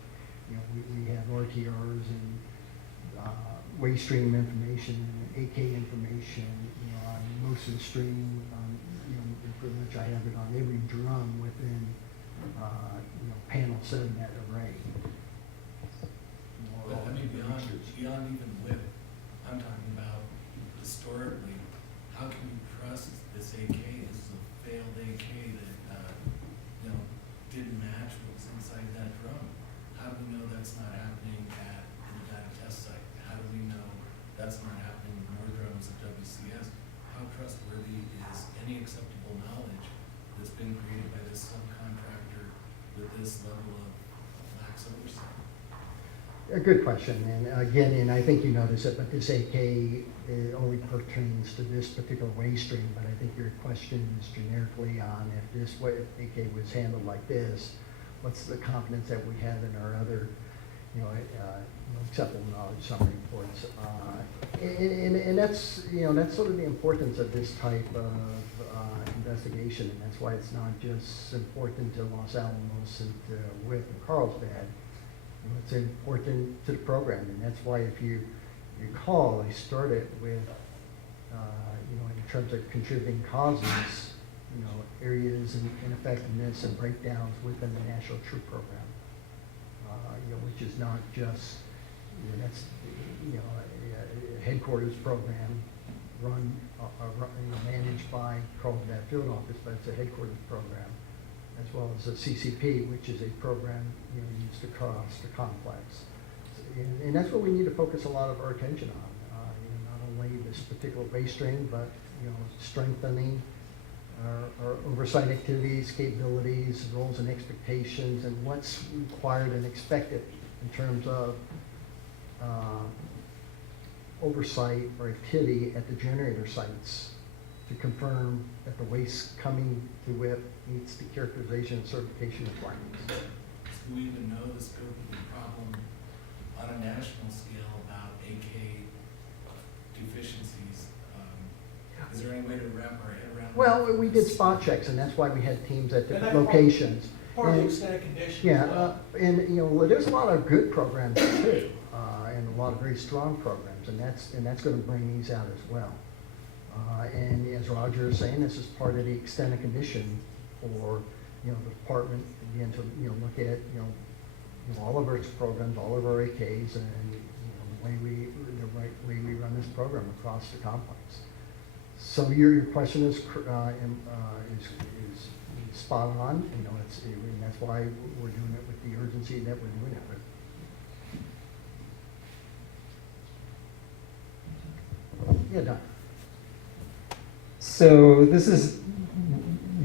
we have RTRs and waste stream information, and AK information, on most of the stream. Pretty much I have it on every drum within, panel 7 at array. But I mean, beyond even WIP, I'm talking about historically, how can you trust this AK? This is a failed AK that, didn't match what was inside that drum. How do we know that's not happening at the data test site? How do we know that's not happening in more drums at WCS? How trustworthy is any acceptable knowledge that's been created by this subcontractor with this level of lax oversight? A good question, and again, and I think you notice it, but this AK only pertains to this particular waste stream, but I think your question is generically on if this AK was handled like this, what's the confidence that we have in our other, acceptable knowledge summary reports. And that's, that's sort of the importance of this type of investigation, and that's why it's not just important to Los Alamos and to WIC and Carlsbad. It's important to the program, and that's why, if you recall, I started with, in terms of contributing causes, areas of ineffectiveness and breakdowns within the National Troop Program, which is not just that's, a headquarters program managed by Carlsbad Field Office, but it's a headquarters program, as well as a CCP, which is a program, used across the complex. And that's what we need to focus a lot of our attention on. Not only this particular waste stream, but, strengthening our oversight activities, capabilities, roles and expectations, and what's required and expected in terms of oversight or activity at the generator sites to confirm that the waste coming to WIP meets the characterization and certification requirements. Do we even know the scope of the problem on a national scale about AK deficiencies? Is there any way to wrap our head around that? Well, we did spot checks, and that's why we had teams at And different that's locations. Part of the And- extent of conditions. Yeah, and there's a lot of good programs too, and a lot of very strong programs, and that's going to bring these out as well. And as Roger is saying, this is part of the extended condition for the department again to look at all of our programs, all of our AKs, and the right way we run this program across the complex. So your question is spot on. And that's why we're doing it with the urgency that we're doing it with. Yeah, Don. So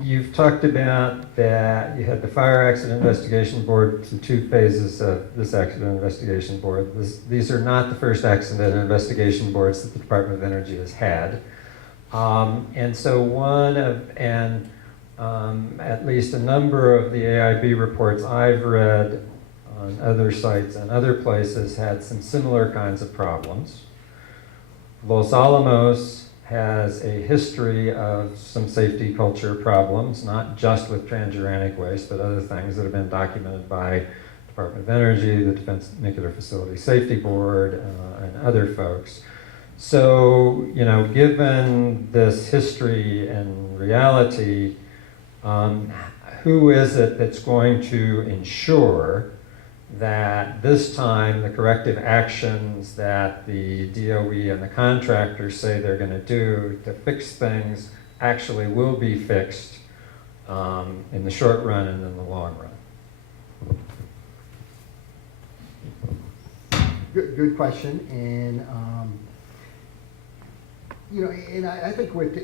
you've talked about that you had the fire accident investigation board, the 2 phases of this accident investigation board. These are not the first accident investigation boards that the Department of Energy has had. And so at least a number of the AIB reports I've read on other sites and other places had some similar kinds of problems. Los Alamos has a history of some safety culture problems, not just with transuranic waste, but other things that have been documented by Department of Energy, the Defense Nuclear Facility Safety Board, and other folks. So, given this history and reality, who is it that's going to ensure that this time the corrective actions that the DOE and the contractors say they're going to do to fix things actually will be fixed in the short run and in the long run? Good question, and and I think with the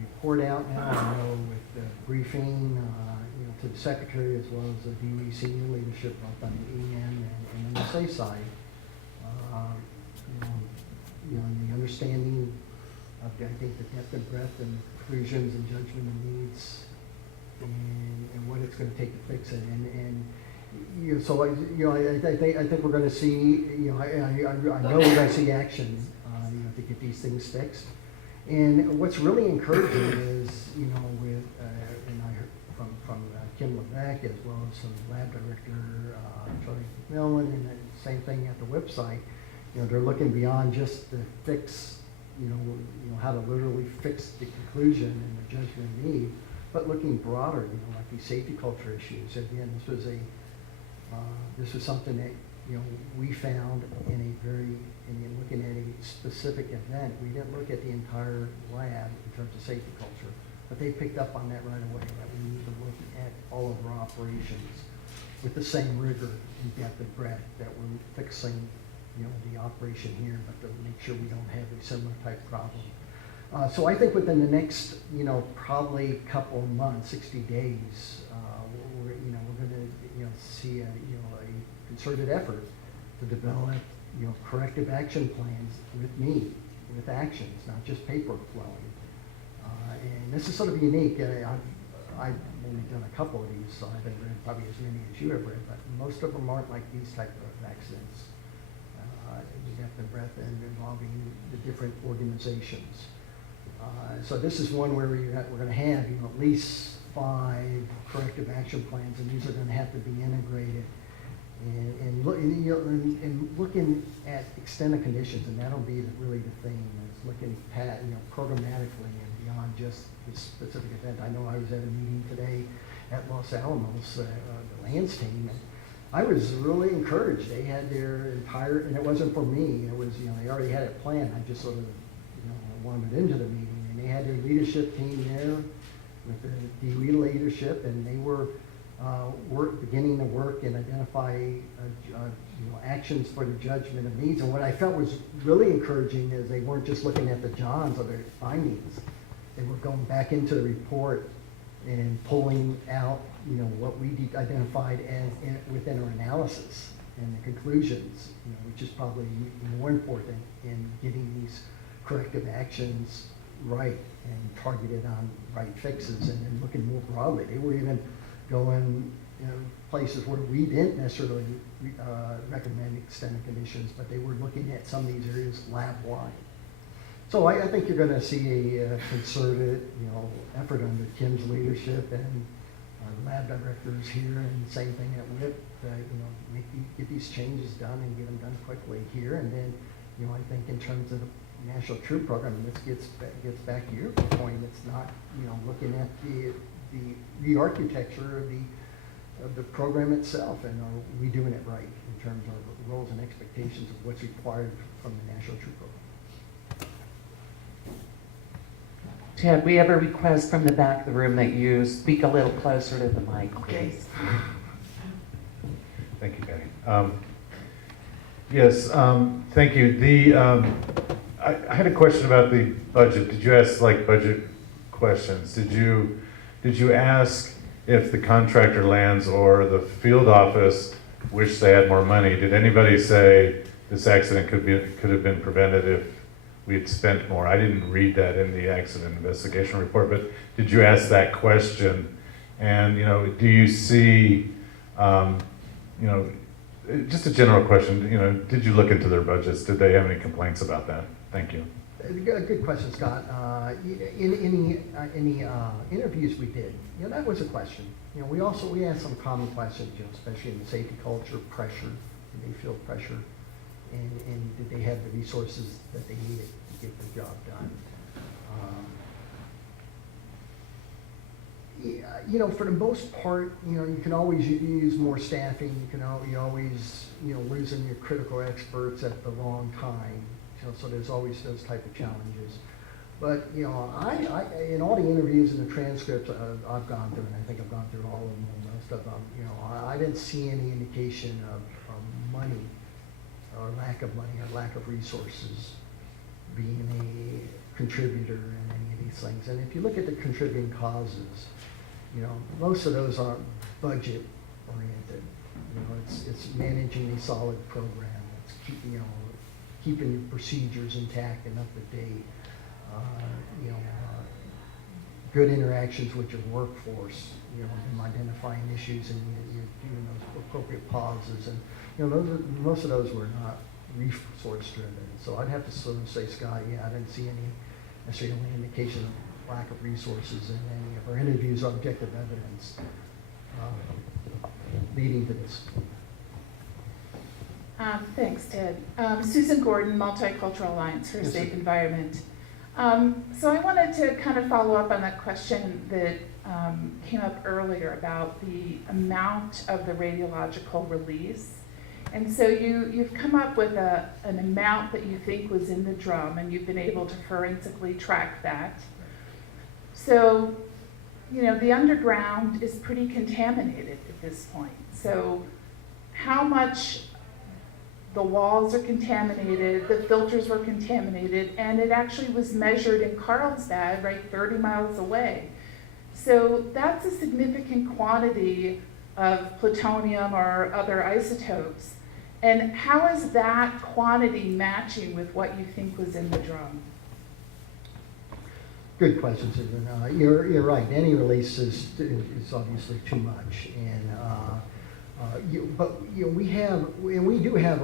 report out now, with the briefing, to the secretary as well as the DOE senior leadership, both on the EM and on the safe side, and the understanding of I think the depth and breadth and conclusions and judgment and needs, and what it's going to take to fix it, so I think we're going to see, I know we're going to see action, to get these things fixed. And what's really encouraging is, with, and I heard from Kim Levesque as well as some lab director, Charlie McMillan, and the same thing at the website, they're looking beyond just the fix, how to literally fix the conclusion and the judgment and need, but looking broader, like these safety culture issues. Again, this was something that we found in looking at a specific event. We didn't look at the entire lab in terms of safety culture, but they picked up on that right away, that we need to look at all of our operations with the same rigor and depth and breadth, that we're fixing the operation here, but to make sure we don't have a similar type problem. So I think within the next, probably couple of months, 60 days, we're going to, see a concerted effort to develop, corrective action plans with actions, not just paper flowing. And this is sort of unique. I've only done a couple of these, so I haven't read probably as many as you have read, but most of them aren't like these type of accidents. The depth and breadth and involving the different organizations. So this is one where we're going to have at least 5 corrective action plans, and these are going to have to be integrated. And looking at extended conditions, and that'll be really the thing. Is looking at programmatically and beyond just this specific event. I know I was at a meeting today at Los Alamos, the lands team, I was really encouraged. They had their entire, and it wasn't for me, it was, they already had it planned. I just sort of, wanted into the meeting. And they had their leadership team there with the DOE leadership, and they were beginning to work and identify actions for the judgment of needs. And what I felt was really encouraging is they weren't just looking at the Johns or their findings. They were going back into the report and pulling out what we identified as within our analysis and the conclusions, which is probably more important in getting these corrective actions right and targeted on right fixes, and then looking more broadly. They were even going places where we didn't necessarily recommend extended conditions, but they were looking at some of these areas lab-wide. So I think you're going to see a concerted effort under Kim's leadership and the lab directors here, and same thing at WIP, get these changes done and get them done quickly here. And then, I think in terms of the National Troop Program, this gets back to your point. It's not, looking at the re-architecture of the program itself, and are we doing it right in terms of the roles and expectations of what's required from the National Troop Program. Ted, we have a request from the back of the room that you speak a little closer to the mic, please. Thank you, Patty. Yes, thank you. I had a question about the budget. Did you ask budget questions? Did you ask if the contractor lands or the field office wish they had more money? Did anybody say this accident could have been prevented if we had spent more? I didn't read that in the accident investigation report, but did you ask that question? And do you see, just a general question, did you look into their budgets? Did they have any complaints about that? Thank you. Good question, Scott. In any interviews we did, that was a question. We asked some common questions, especially in the safety culture, pressure. Did they feel pressure? And did they have the resources that they needed to get the job done? For the most part, you can always use more staffing. You always, losing your critical experts at the wrong time. So there's always those type of challenges. But, I in all the interviews and the transcripts I've gone through, and I think I've gone through all of them, most of them, I didn't see any indication of money or lack of money or lack of resources being a contributor in any of these things. And if you look at the contributing causes, most of those aren't budget oriented. It's managing a solid program. It's keeping your procedures intact and up to date. Good interactions with your workforce. And identifying issues and you're doing those appropriate pauses, and most of those were not resource driven. So I'd have to sort of say, Scott, I didn't see any necessarily indication of lack of resources in any of our interviews or objective evidence leading to this. Thanks, Ted. Susan Gordon, Multicultural Alliance for a Yes, Safe sir. Environment. So I wanted to kind of follow up on that question that came up earlier about the amount of the radiological release. And so you've come up with an amount that you think was in the drum, and you've been able to forensically track that. So, the underground is pretty contaminated at this point. So how much the walls are contaminated, the filters were contaminated, and it actually was measured in Carlsbad, right 30 miles away. So that's a significant quantity of plutonium or other isotopes. And how is that quantity matching with what you think was in the drum? Good question, Susan. You're right. Any release is obviously too much, and we do have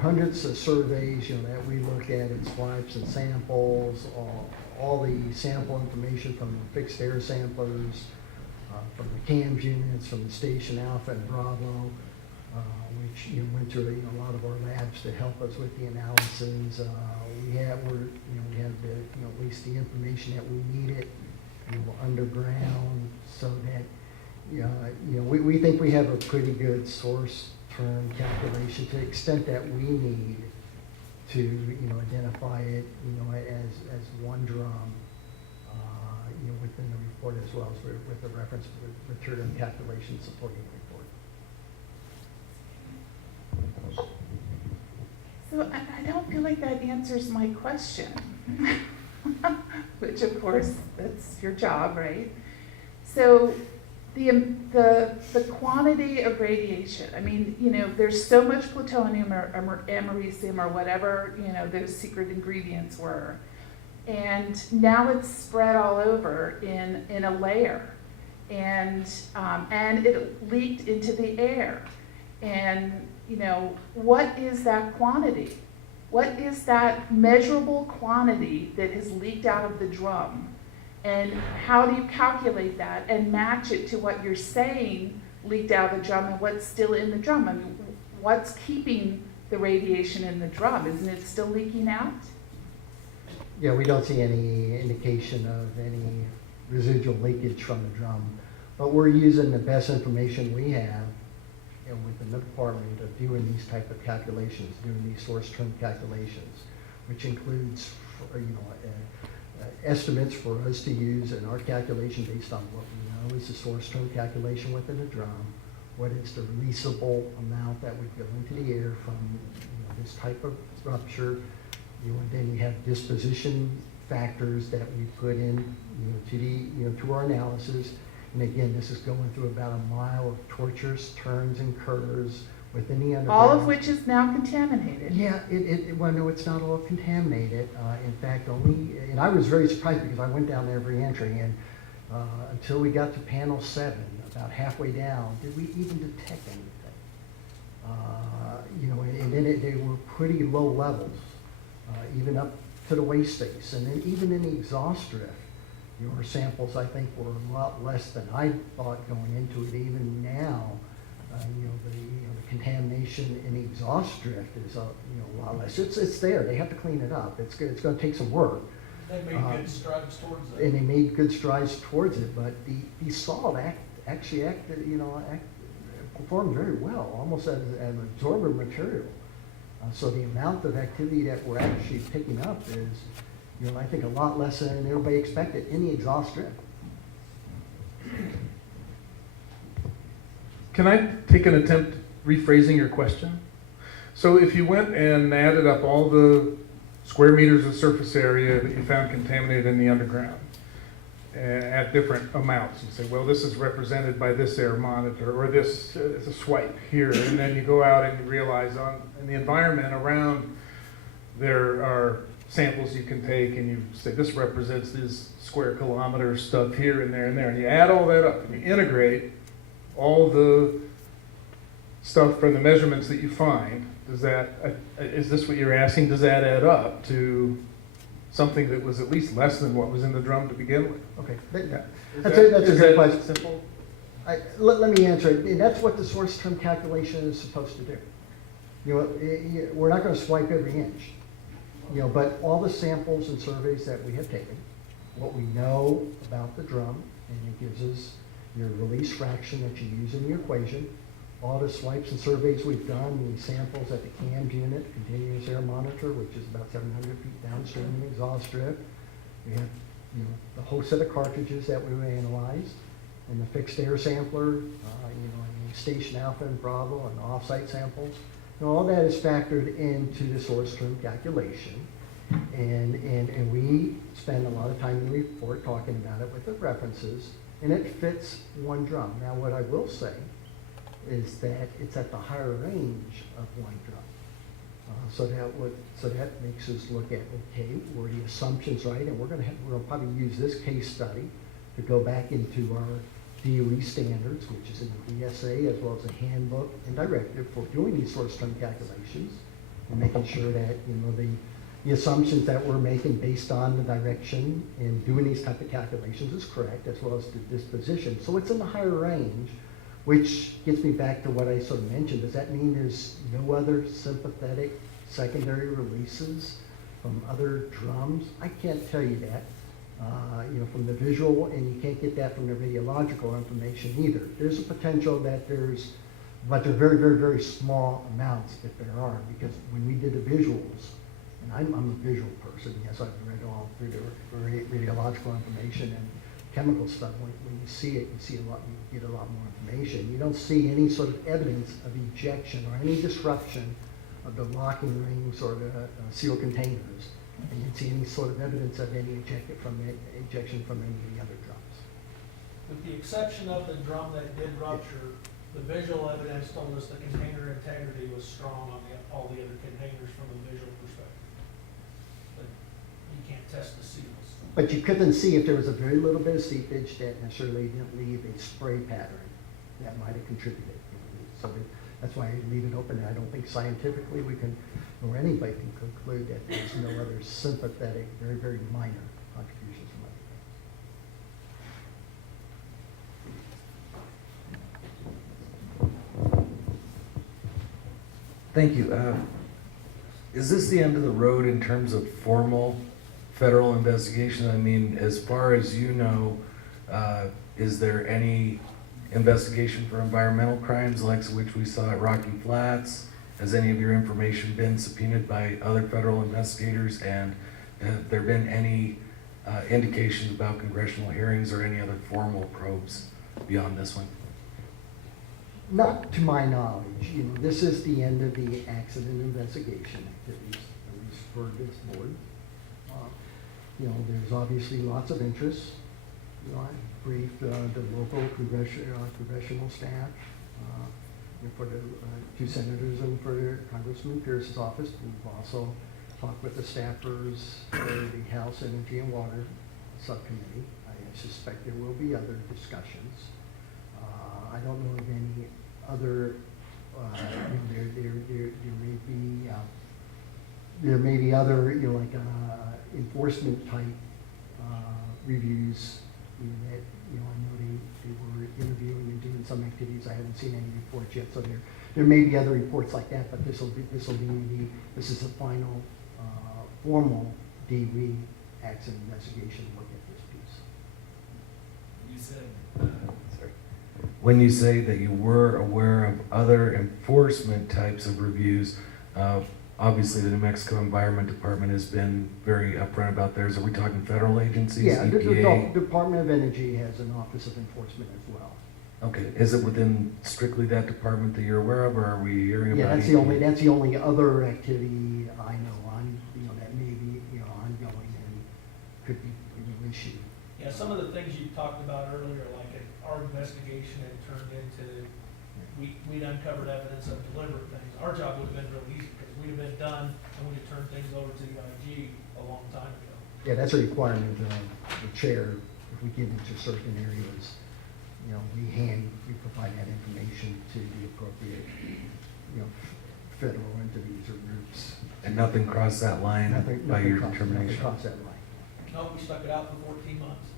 hundreds of surveys that we look at in swipes and samples, all the sample information from the fixed air samplers, from the CAMS units, from the station Alpha and Bravo, which went through a lot of our labs to help us with the analysis. We have at least the information that we needed underground, so that We think we have a pretty good source term calculation to the extent that we need to, identify it, as one drum, within the report as well as with the reference material and calculation supporting the report. So I don't feel like that answers my question, which of course, that's your job, right? So the quantity of radiation, I mean, there's so much plutonium or americium or whatever, those secret ingredients were. And now it's spread all over in a layer. And it leaked into the air. And, what is that quantity? What is that measurable quantity that has leaked out of the drum? And how do you calculate that and match it to what you're saying leaked out of the drum and what's still in the drum? I mean, what's keeping the radiation in the drum? Isn't it still leaking out? Yeah, we don't see any indication of any residual leakage from the drum, but we're using the best information we have within the department of doing these type of calculations, doing these source term calculations, which includes, estimates for us to use in our calculation based on what we know is the source term calculation within the drum, what is the releasable amount that would go into the air from this type of rupture. And then we have disposition factors that we put in, to our analysis. And again, this is going through about a mile of tortuous turns and curves within the underground. All of which is now contaminated. Yeah, well, no, it's not all contaminated. In fact, and I was very surprised because I went down there every entry, and until we got to panel 7, about halfway down, did we even detect anything? And then they were pretty low levels. Even up to the waste space, and then even in the exhaust drift, your samples I think were a lot less than I thought going into it. Even now, the contamination in the exhaust drift is a lot less. It's there. They have to clean it up. It's going to take some work. They made good strides towards it. And they made good strides towards it, but the salt performed very well, almost as an absorbent material. So the amount of activity that we're actually picking up is, I think a lot less than everybody expected in the exhaust drift. Can I take an attempt rephrasing your question? So if you went and added up all the square meters of surface area that you found contaminated in the underground at different amounts, and say, well, this is represented by this air monitor, or this is a swipe here, and then you go out and you realize in the environment around there are samples you can take, and you say this represents this square kilometer stuff here and there and there, and you add all that up and you integrate all the stuff from the measurements that you find. Is this what you're asking? Does that add up to something that was at least less than what was in the drum to begin with? Okay, That's that's a great question. Simple? Let me answer it. And that's what the source term calculation is supposed to do. We're not going to swipe every inch, but all the samples and surveys that we have taken, what we know about the drum, and it gives us your release fraction that you use in the equation, all the swipes and surveys we've done, the samples at the CAMS unit, continuous air monitor, which is about 700 feet downstream in the exhaust strip. We have the whole set of cartridges that we analyzed, and the fixed air sampler, and station alpha and Bravo, and off-site samples. And all that is factored into the source term calculation. And we spend a lot of time in the report talking about it with the references, and it fits one drum. Now, what I will say is that it's at the higher range of one drum. So that makes us look at, okay, were the assumptions right? And we're going to probably use this case study to go back into our DOE standards, which is in the DSA, as well as a handbook and directive for doing these source term calculations, and making sure that the assumptions that we're making based on the direction and doing these type of calculations is correct, as well as the disposition. So it's in the higher range, which gets me back to what I sort of mentioned. Does that mean there's no other sympathetic secondary releases from other drums? I can't tell you that. from the visual, and you can't get that from the radiological information either. There's a potential that but they're very, very, very small amounts if there are, because when we did the visuals, and I'm a visual person, yes, I've read all through the radiological information and chemical stuff. When you see it, you see a lot, you get a lot more information. You don't see any sort of evidence of ejection or any disruption of the locking rings or the seal containers. And you don't see any sort of evidence of any ejection from any of the other drums. With the exception of the drum that did rupture, the visual evidence told us the container integrity was strong on all the other containers from a visual perspective. But you can't test the seals. But you couldn't see if there was a very little bit of seepage that necessarily didn't leave a spray pattern that might have contributed. So that's why I leave it open. I don't think scientifically we can, or anybody can conclude that there's no other sympathetic, very, very minor contributions from other things. Thank you. Is this the end of the road in terms of formal federal investigation? I mean, as far as you know, is there any investigation for environmental crimes like which we saw at Rocky Flats? Has any of your information been subpoenaed by other federal investigators? And have there been any indications about congressional hearings or any other formal probes beyond this one? Not to my knowledge. This is the end of the accident investigation activities, at least for this board. There's obviously lots of interest. I briefed the local congressional staff for the two senators and for Congressman Pierce's office. We've also talked with the staffers for the House Energy and Water Subcommittee. I suspect there will be other discussions. I don't know of any other, there may be other, enforcement type reviews that, I know they were interviewing and doing some activities. I haven't seen any reports yet, so there may be other reports like that, but this is the final formal DOE accident investigation look at this piece. You said, when you say that you were aware of other enforcement types of reviews, obviously the New Mexico Environment Department has been very upfront about theirs. Are we talking federal agencies, Yeah, EPA? the Department of Energy has an Office of Enforcement as well. Okay, is it within strictly that department that you're aware of, or are we hearing about? Yeah, EPA? that's the only other activity I know on, that may be, ongoing and could be an issue. Yeah, some of the things you talked about earlier, like our investigation had turned into, we'd uncovered evidence of deliberate things. Our job would have been real easy because we'd have been done and we'd have turned things over to the IG a long time ago. Yeah, that's a requirement of the chair. If we get into certain areas, we provide that information to the appropriate, federal entities or groups. And nothing crossed that line by your determination? Nothing crossed that line. No, we stuck it out for 14 months.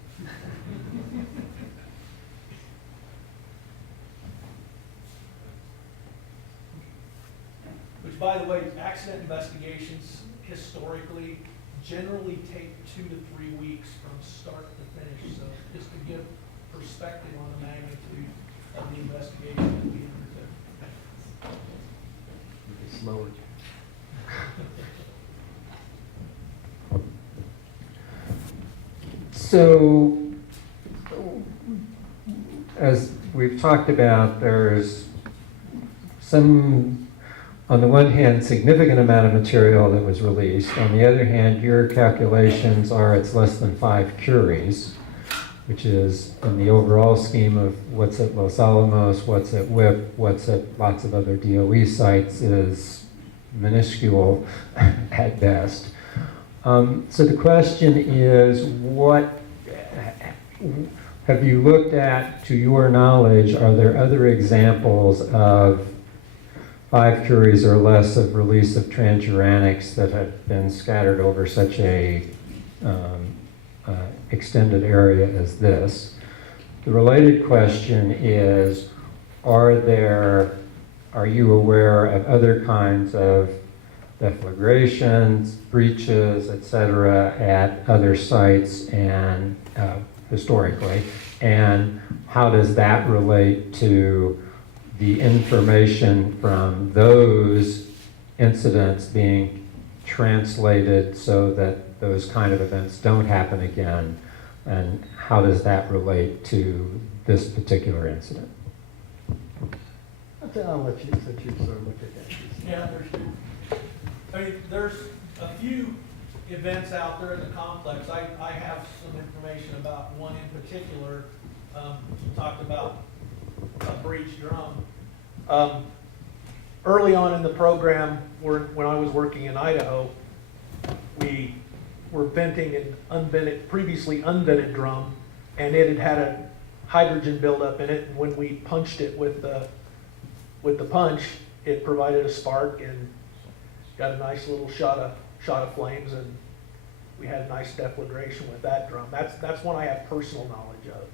Which, by the way, accident investigations historically generally take 2 to 3 weeks from start to finish. So just to give perspective on the magnitude of the investigation that we undertook. It's slower. So, as we've talked about, there's some, on the one hand, significant amount of material that was released. On the other hand, your calculations are it's less than 5 curies, which is in the overall scheme of what's at Los Alamos, what's at WIP, what's at lots of other DOE sites is minuscule at best. So the question is, what have you looked at, to your knowledge, are there other examples of 5 curies or less of release of transuranics that have been scattered over such a extended area as this? The related question is, are you aware of other kinds of deflagrations, breaches, etc., at other sites and historically, and how does that relate to the information from those incidents being translated so that those kind of events don't happen again, and how does that relate to this particular incident? I'll let you sort of look at that. Yeah, there's a few events out there in the complex. I have some information about one in particular. You talked about a breached drum. Early on in the program, when I was working in Idaho, we were venting an previously unvented drum, and it had a hydrogen buildup in it. And when we punched it with the punch, it provided a spark and got a nice little shot of flames, and we had a nice deflagration with that drum. That's one I have personal knowledge of,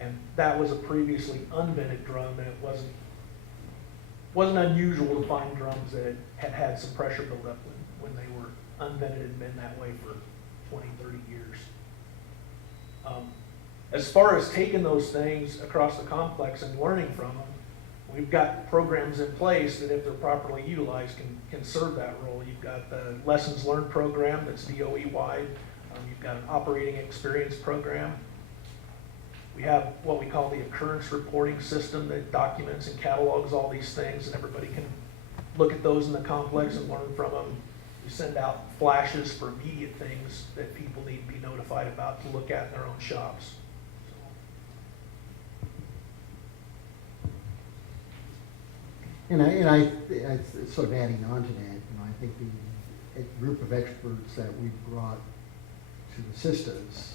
and that was a previously unvented drum, and it wasn't unusual to find drums that had some pressure buildup when they were unvented and been that way for 20, 30 years. As far as taking those things across the complex and learning from them, we've got programs in place that, if they're properly utilized, can serve that role. You've got the Lessons Learned program that's DOE-wide. You've got an operating experience program. We have what we call the occurrence reporting system that documents and catalogs all these things, and everybody can look at those in the complex and learn from them. We send out flashes for immediate things that people need to be notified about to look at in their own shops. And I sort of adding on to that, I think the group of experts that we brought to the sisters,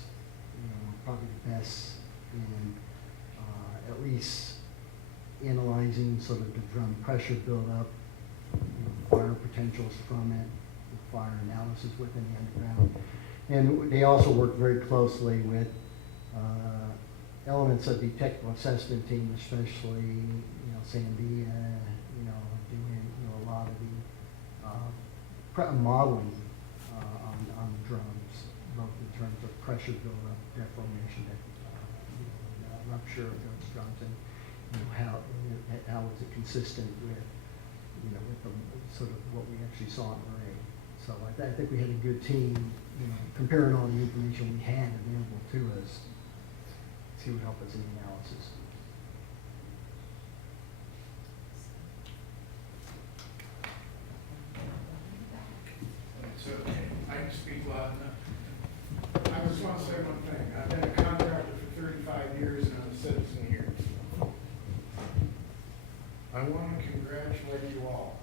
are probably the best in at least analyzing sort of the drum pressure buildup, fire potentials from it, the fire analysis within the underground. And they also work very closely with elements of the technical assessment team, especially, Sandia, doing a lot of the modeling on the drums, both in terms of pressure buildup, deformation, rupture of those drums, and how is it consistent with with the sort of what we actually saw in the rain. So I think we had a good team, comparing all the information we had available to us to help us in the analysis. So I can speak loud enough. I just want to say one thing. I've been a contractor for 35 years and I'm a citizen here. I want to congratulate you all.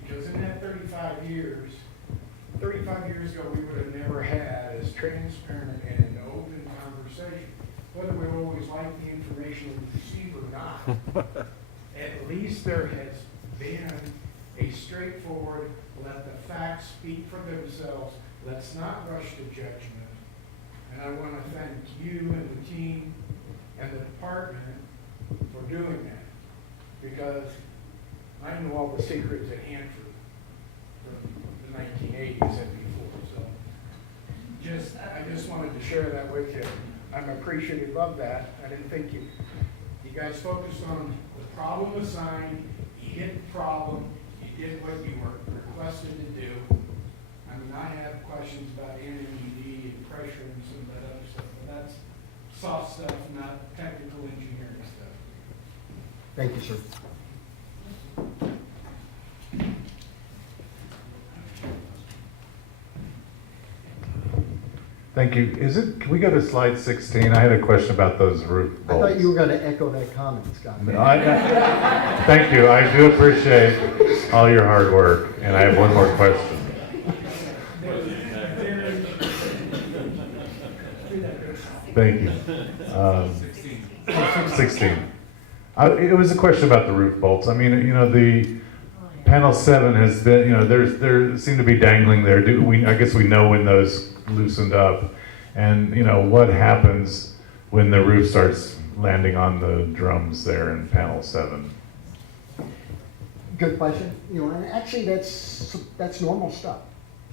Because in that 35 years ago, we would have never had as transparent and an open conversation. Whether we always like the information we receive or not, at least there has been a straightforward, let the facts speak for themselves. Let's not rush to judgment. And I want to thank you and the team and the department for doing that. Because I know all the secrets at Hanford from the 1980s and before. So I just wanted to share that with you. I'm appreciative of that. I didn't think you guys focused on the problem assigned. You hit the problem. You did what you were requested to do. I mean, I have questions about NMED and pressure and some of that other stuff, but that's soft stuff, not technical engineering stuff. Thank you, sir. Thank you. Can we go to slide 16? I had a question about those roof I bolts. thought you were going to echo that comment, Scott. No, thank you. I do appreciate all your hard work, and I have one more question. Thank you. 16. It was a question about the roof bolts. I mean, the panel 7 has been, there seem to be dangling there. I guess we know when those loosened up, and what happens when the roof starts landing on the drums there in panel 7. Good question. You know, and actually that's normal stuff.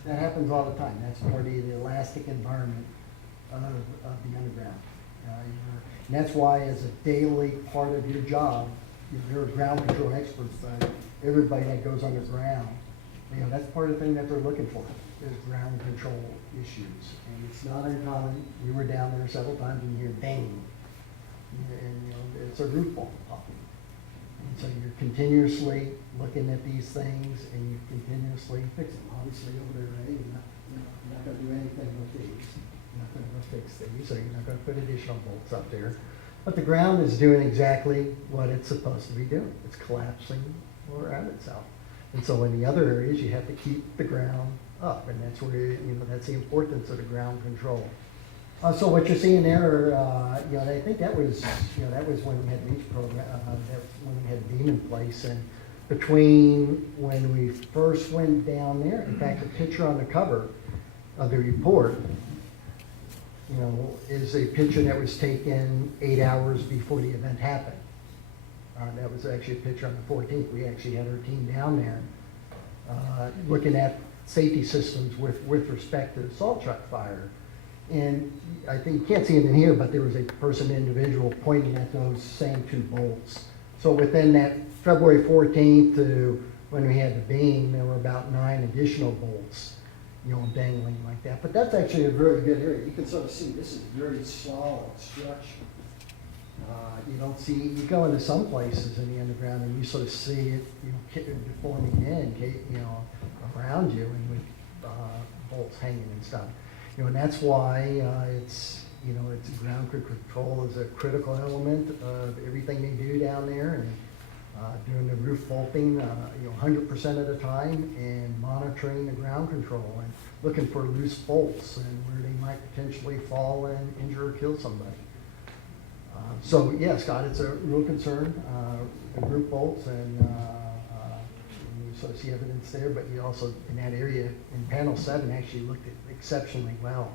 That happens all the time. That's part of the elastic environment of the underground. And that's why as a daily part of your job, you're a ground control expert, but everybody that goes underground, you know, that's part of the thing that they're looking for, is ground control issues. And it's not uncommon. You were down there several times and you hear ding. And you know, it's a roof fall popping. And so you're continuously looking at these things and you continuously fix them. Obviously over there, right? You're not going to do anything with these. You're not going to fix these, so you're not going to put additional bolts up there. But the ground is doing exactly what it's supposed to be doing. It's collapsing around itself. And so in the other areas, you have to keep the ground up, and that's where, you know, that's the importance of the ground control. So what you're seeing there, you know, I think that was, you know, that was when we had the reach program, that was when we had Beam in place, and between when we first went down there, in fact, the picture on the cover of the report, you know, is a picture that was taken 8 hours before the event happened. That was actually a picture on the 14th. We actually had our team down there looking at safety systems with respect to the salt truck fire. And I think you can't see it in here, but there was a individual pointing at those same 2 bolts. So within that February 14th to when we had the beam, there were about 9 additional bolts, you know, dangling like that. But that's actually a very good area. You can sort of see this is very solid structure. You don't see, you go into some places in the underground and you sort of see it, you know, deforming in, you know, around you and with bolts hanging and stuff. You know, and that's why it's, you know, it's ground control is a critical element of everything they do down there, and doing the roof bolting, you know, 100% of the time, and monitoring the ground control and looking for loose bolts and where they might potentially fall and injure or kill somebody. So yeah, Scott, it's a real concern, the roof bolts, and you sort of see evidence there, but you also, in that area, in panel 7, actually looked at exceptionally well.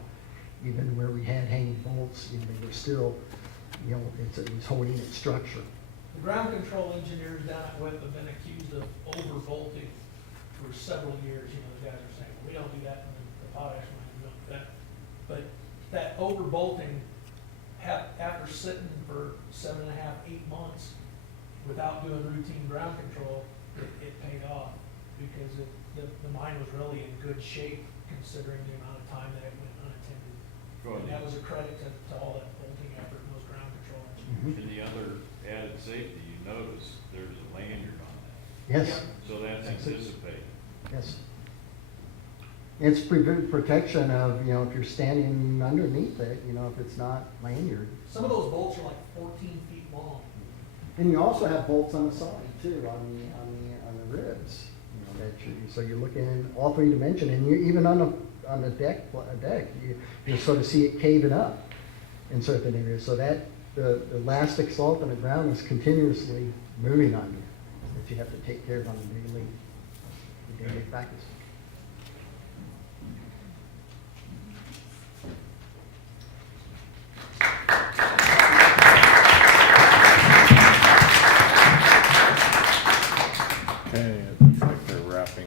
Even where we had hanging bolts, you know, they were still, you know, it was holding its structure. The ground control engineers down at WIP have been accused of over bolting for several years. You know, the guys are saying, well, we don't do that in the potash mine, we don't do that. But that over bolting, after sitting for 7.5, 8 months without doing routine ground control, it paid off, because the mine was really in good shape considering the amount of time that it went unattended. And that was a credit to all that bolting effort and those ground control engineers. And the other added safety, you notice there's a lanyard on that. Yes. So that's anticipated. Yes. It's protection of, you know, if you're standing underneath it, you know, if it's not lanyard. Some of those bolts are like 14 feet long. And you also have bolts on the side too, on the ribs. You know, that so you're looking all 3 dimension, and you even on the deck, you sort of see it caving up in certain areas. So that the elastic salt on the ground is continuously moving on you, that you have to take care of on a daily practice.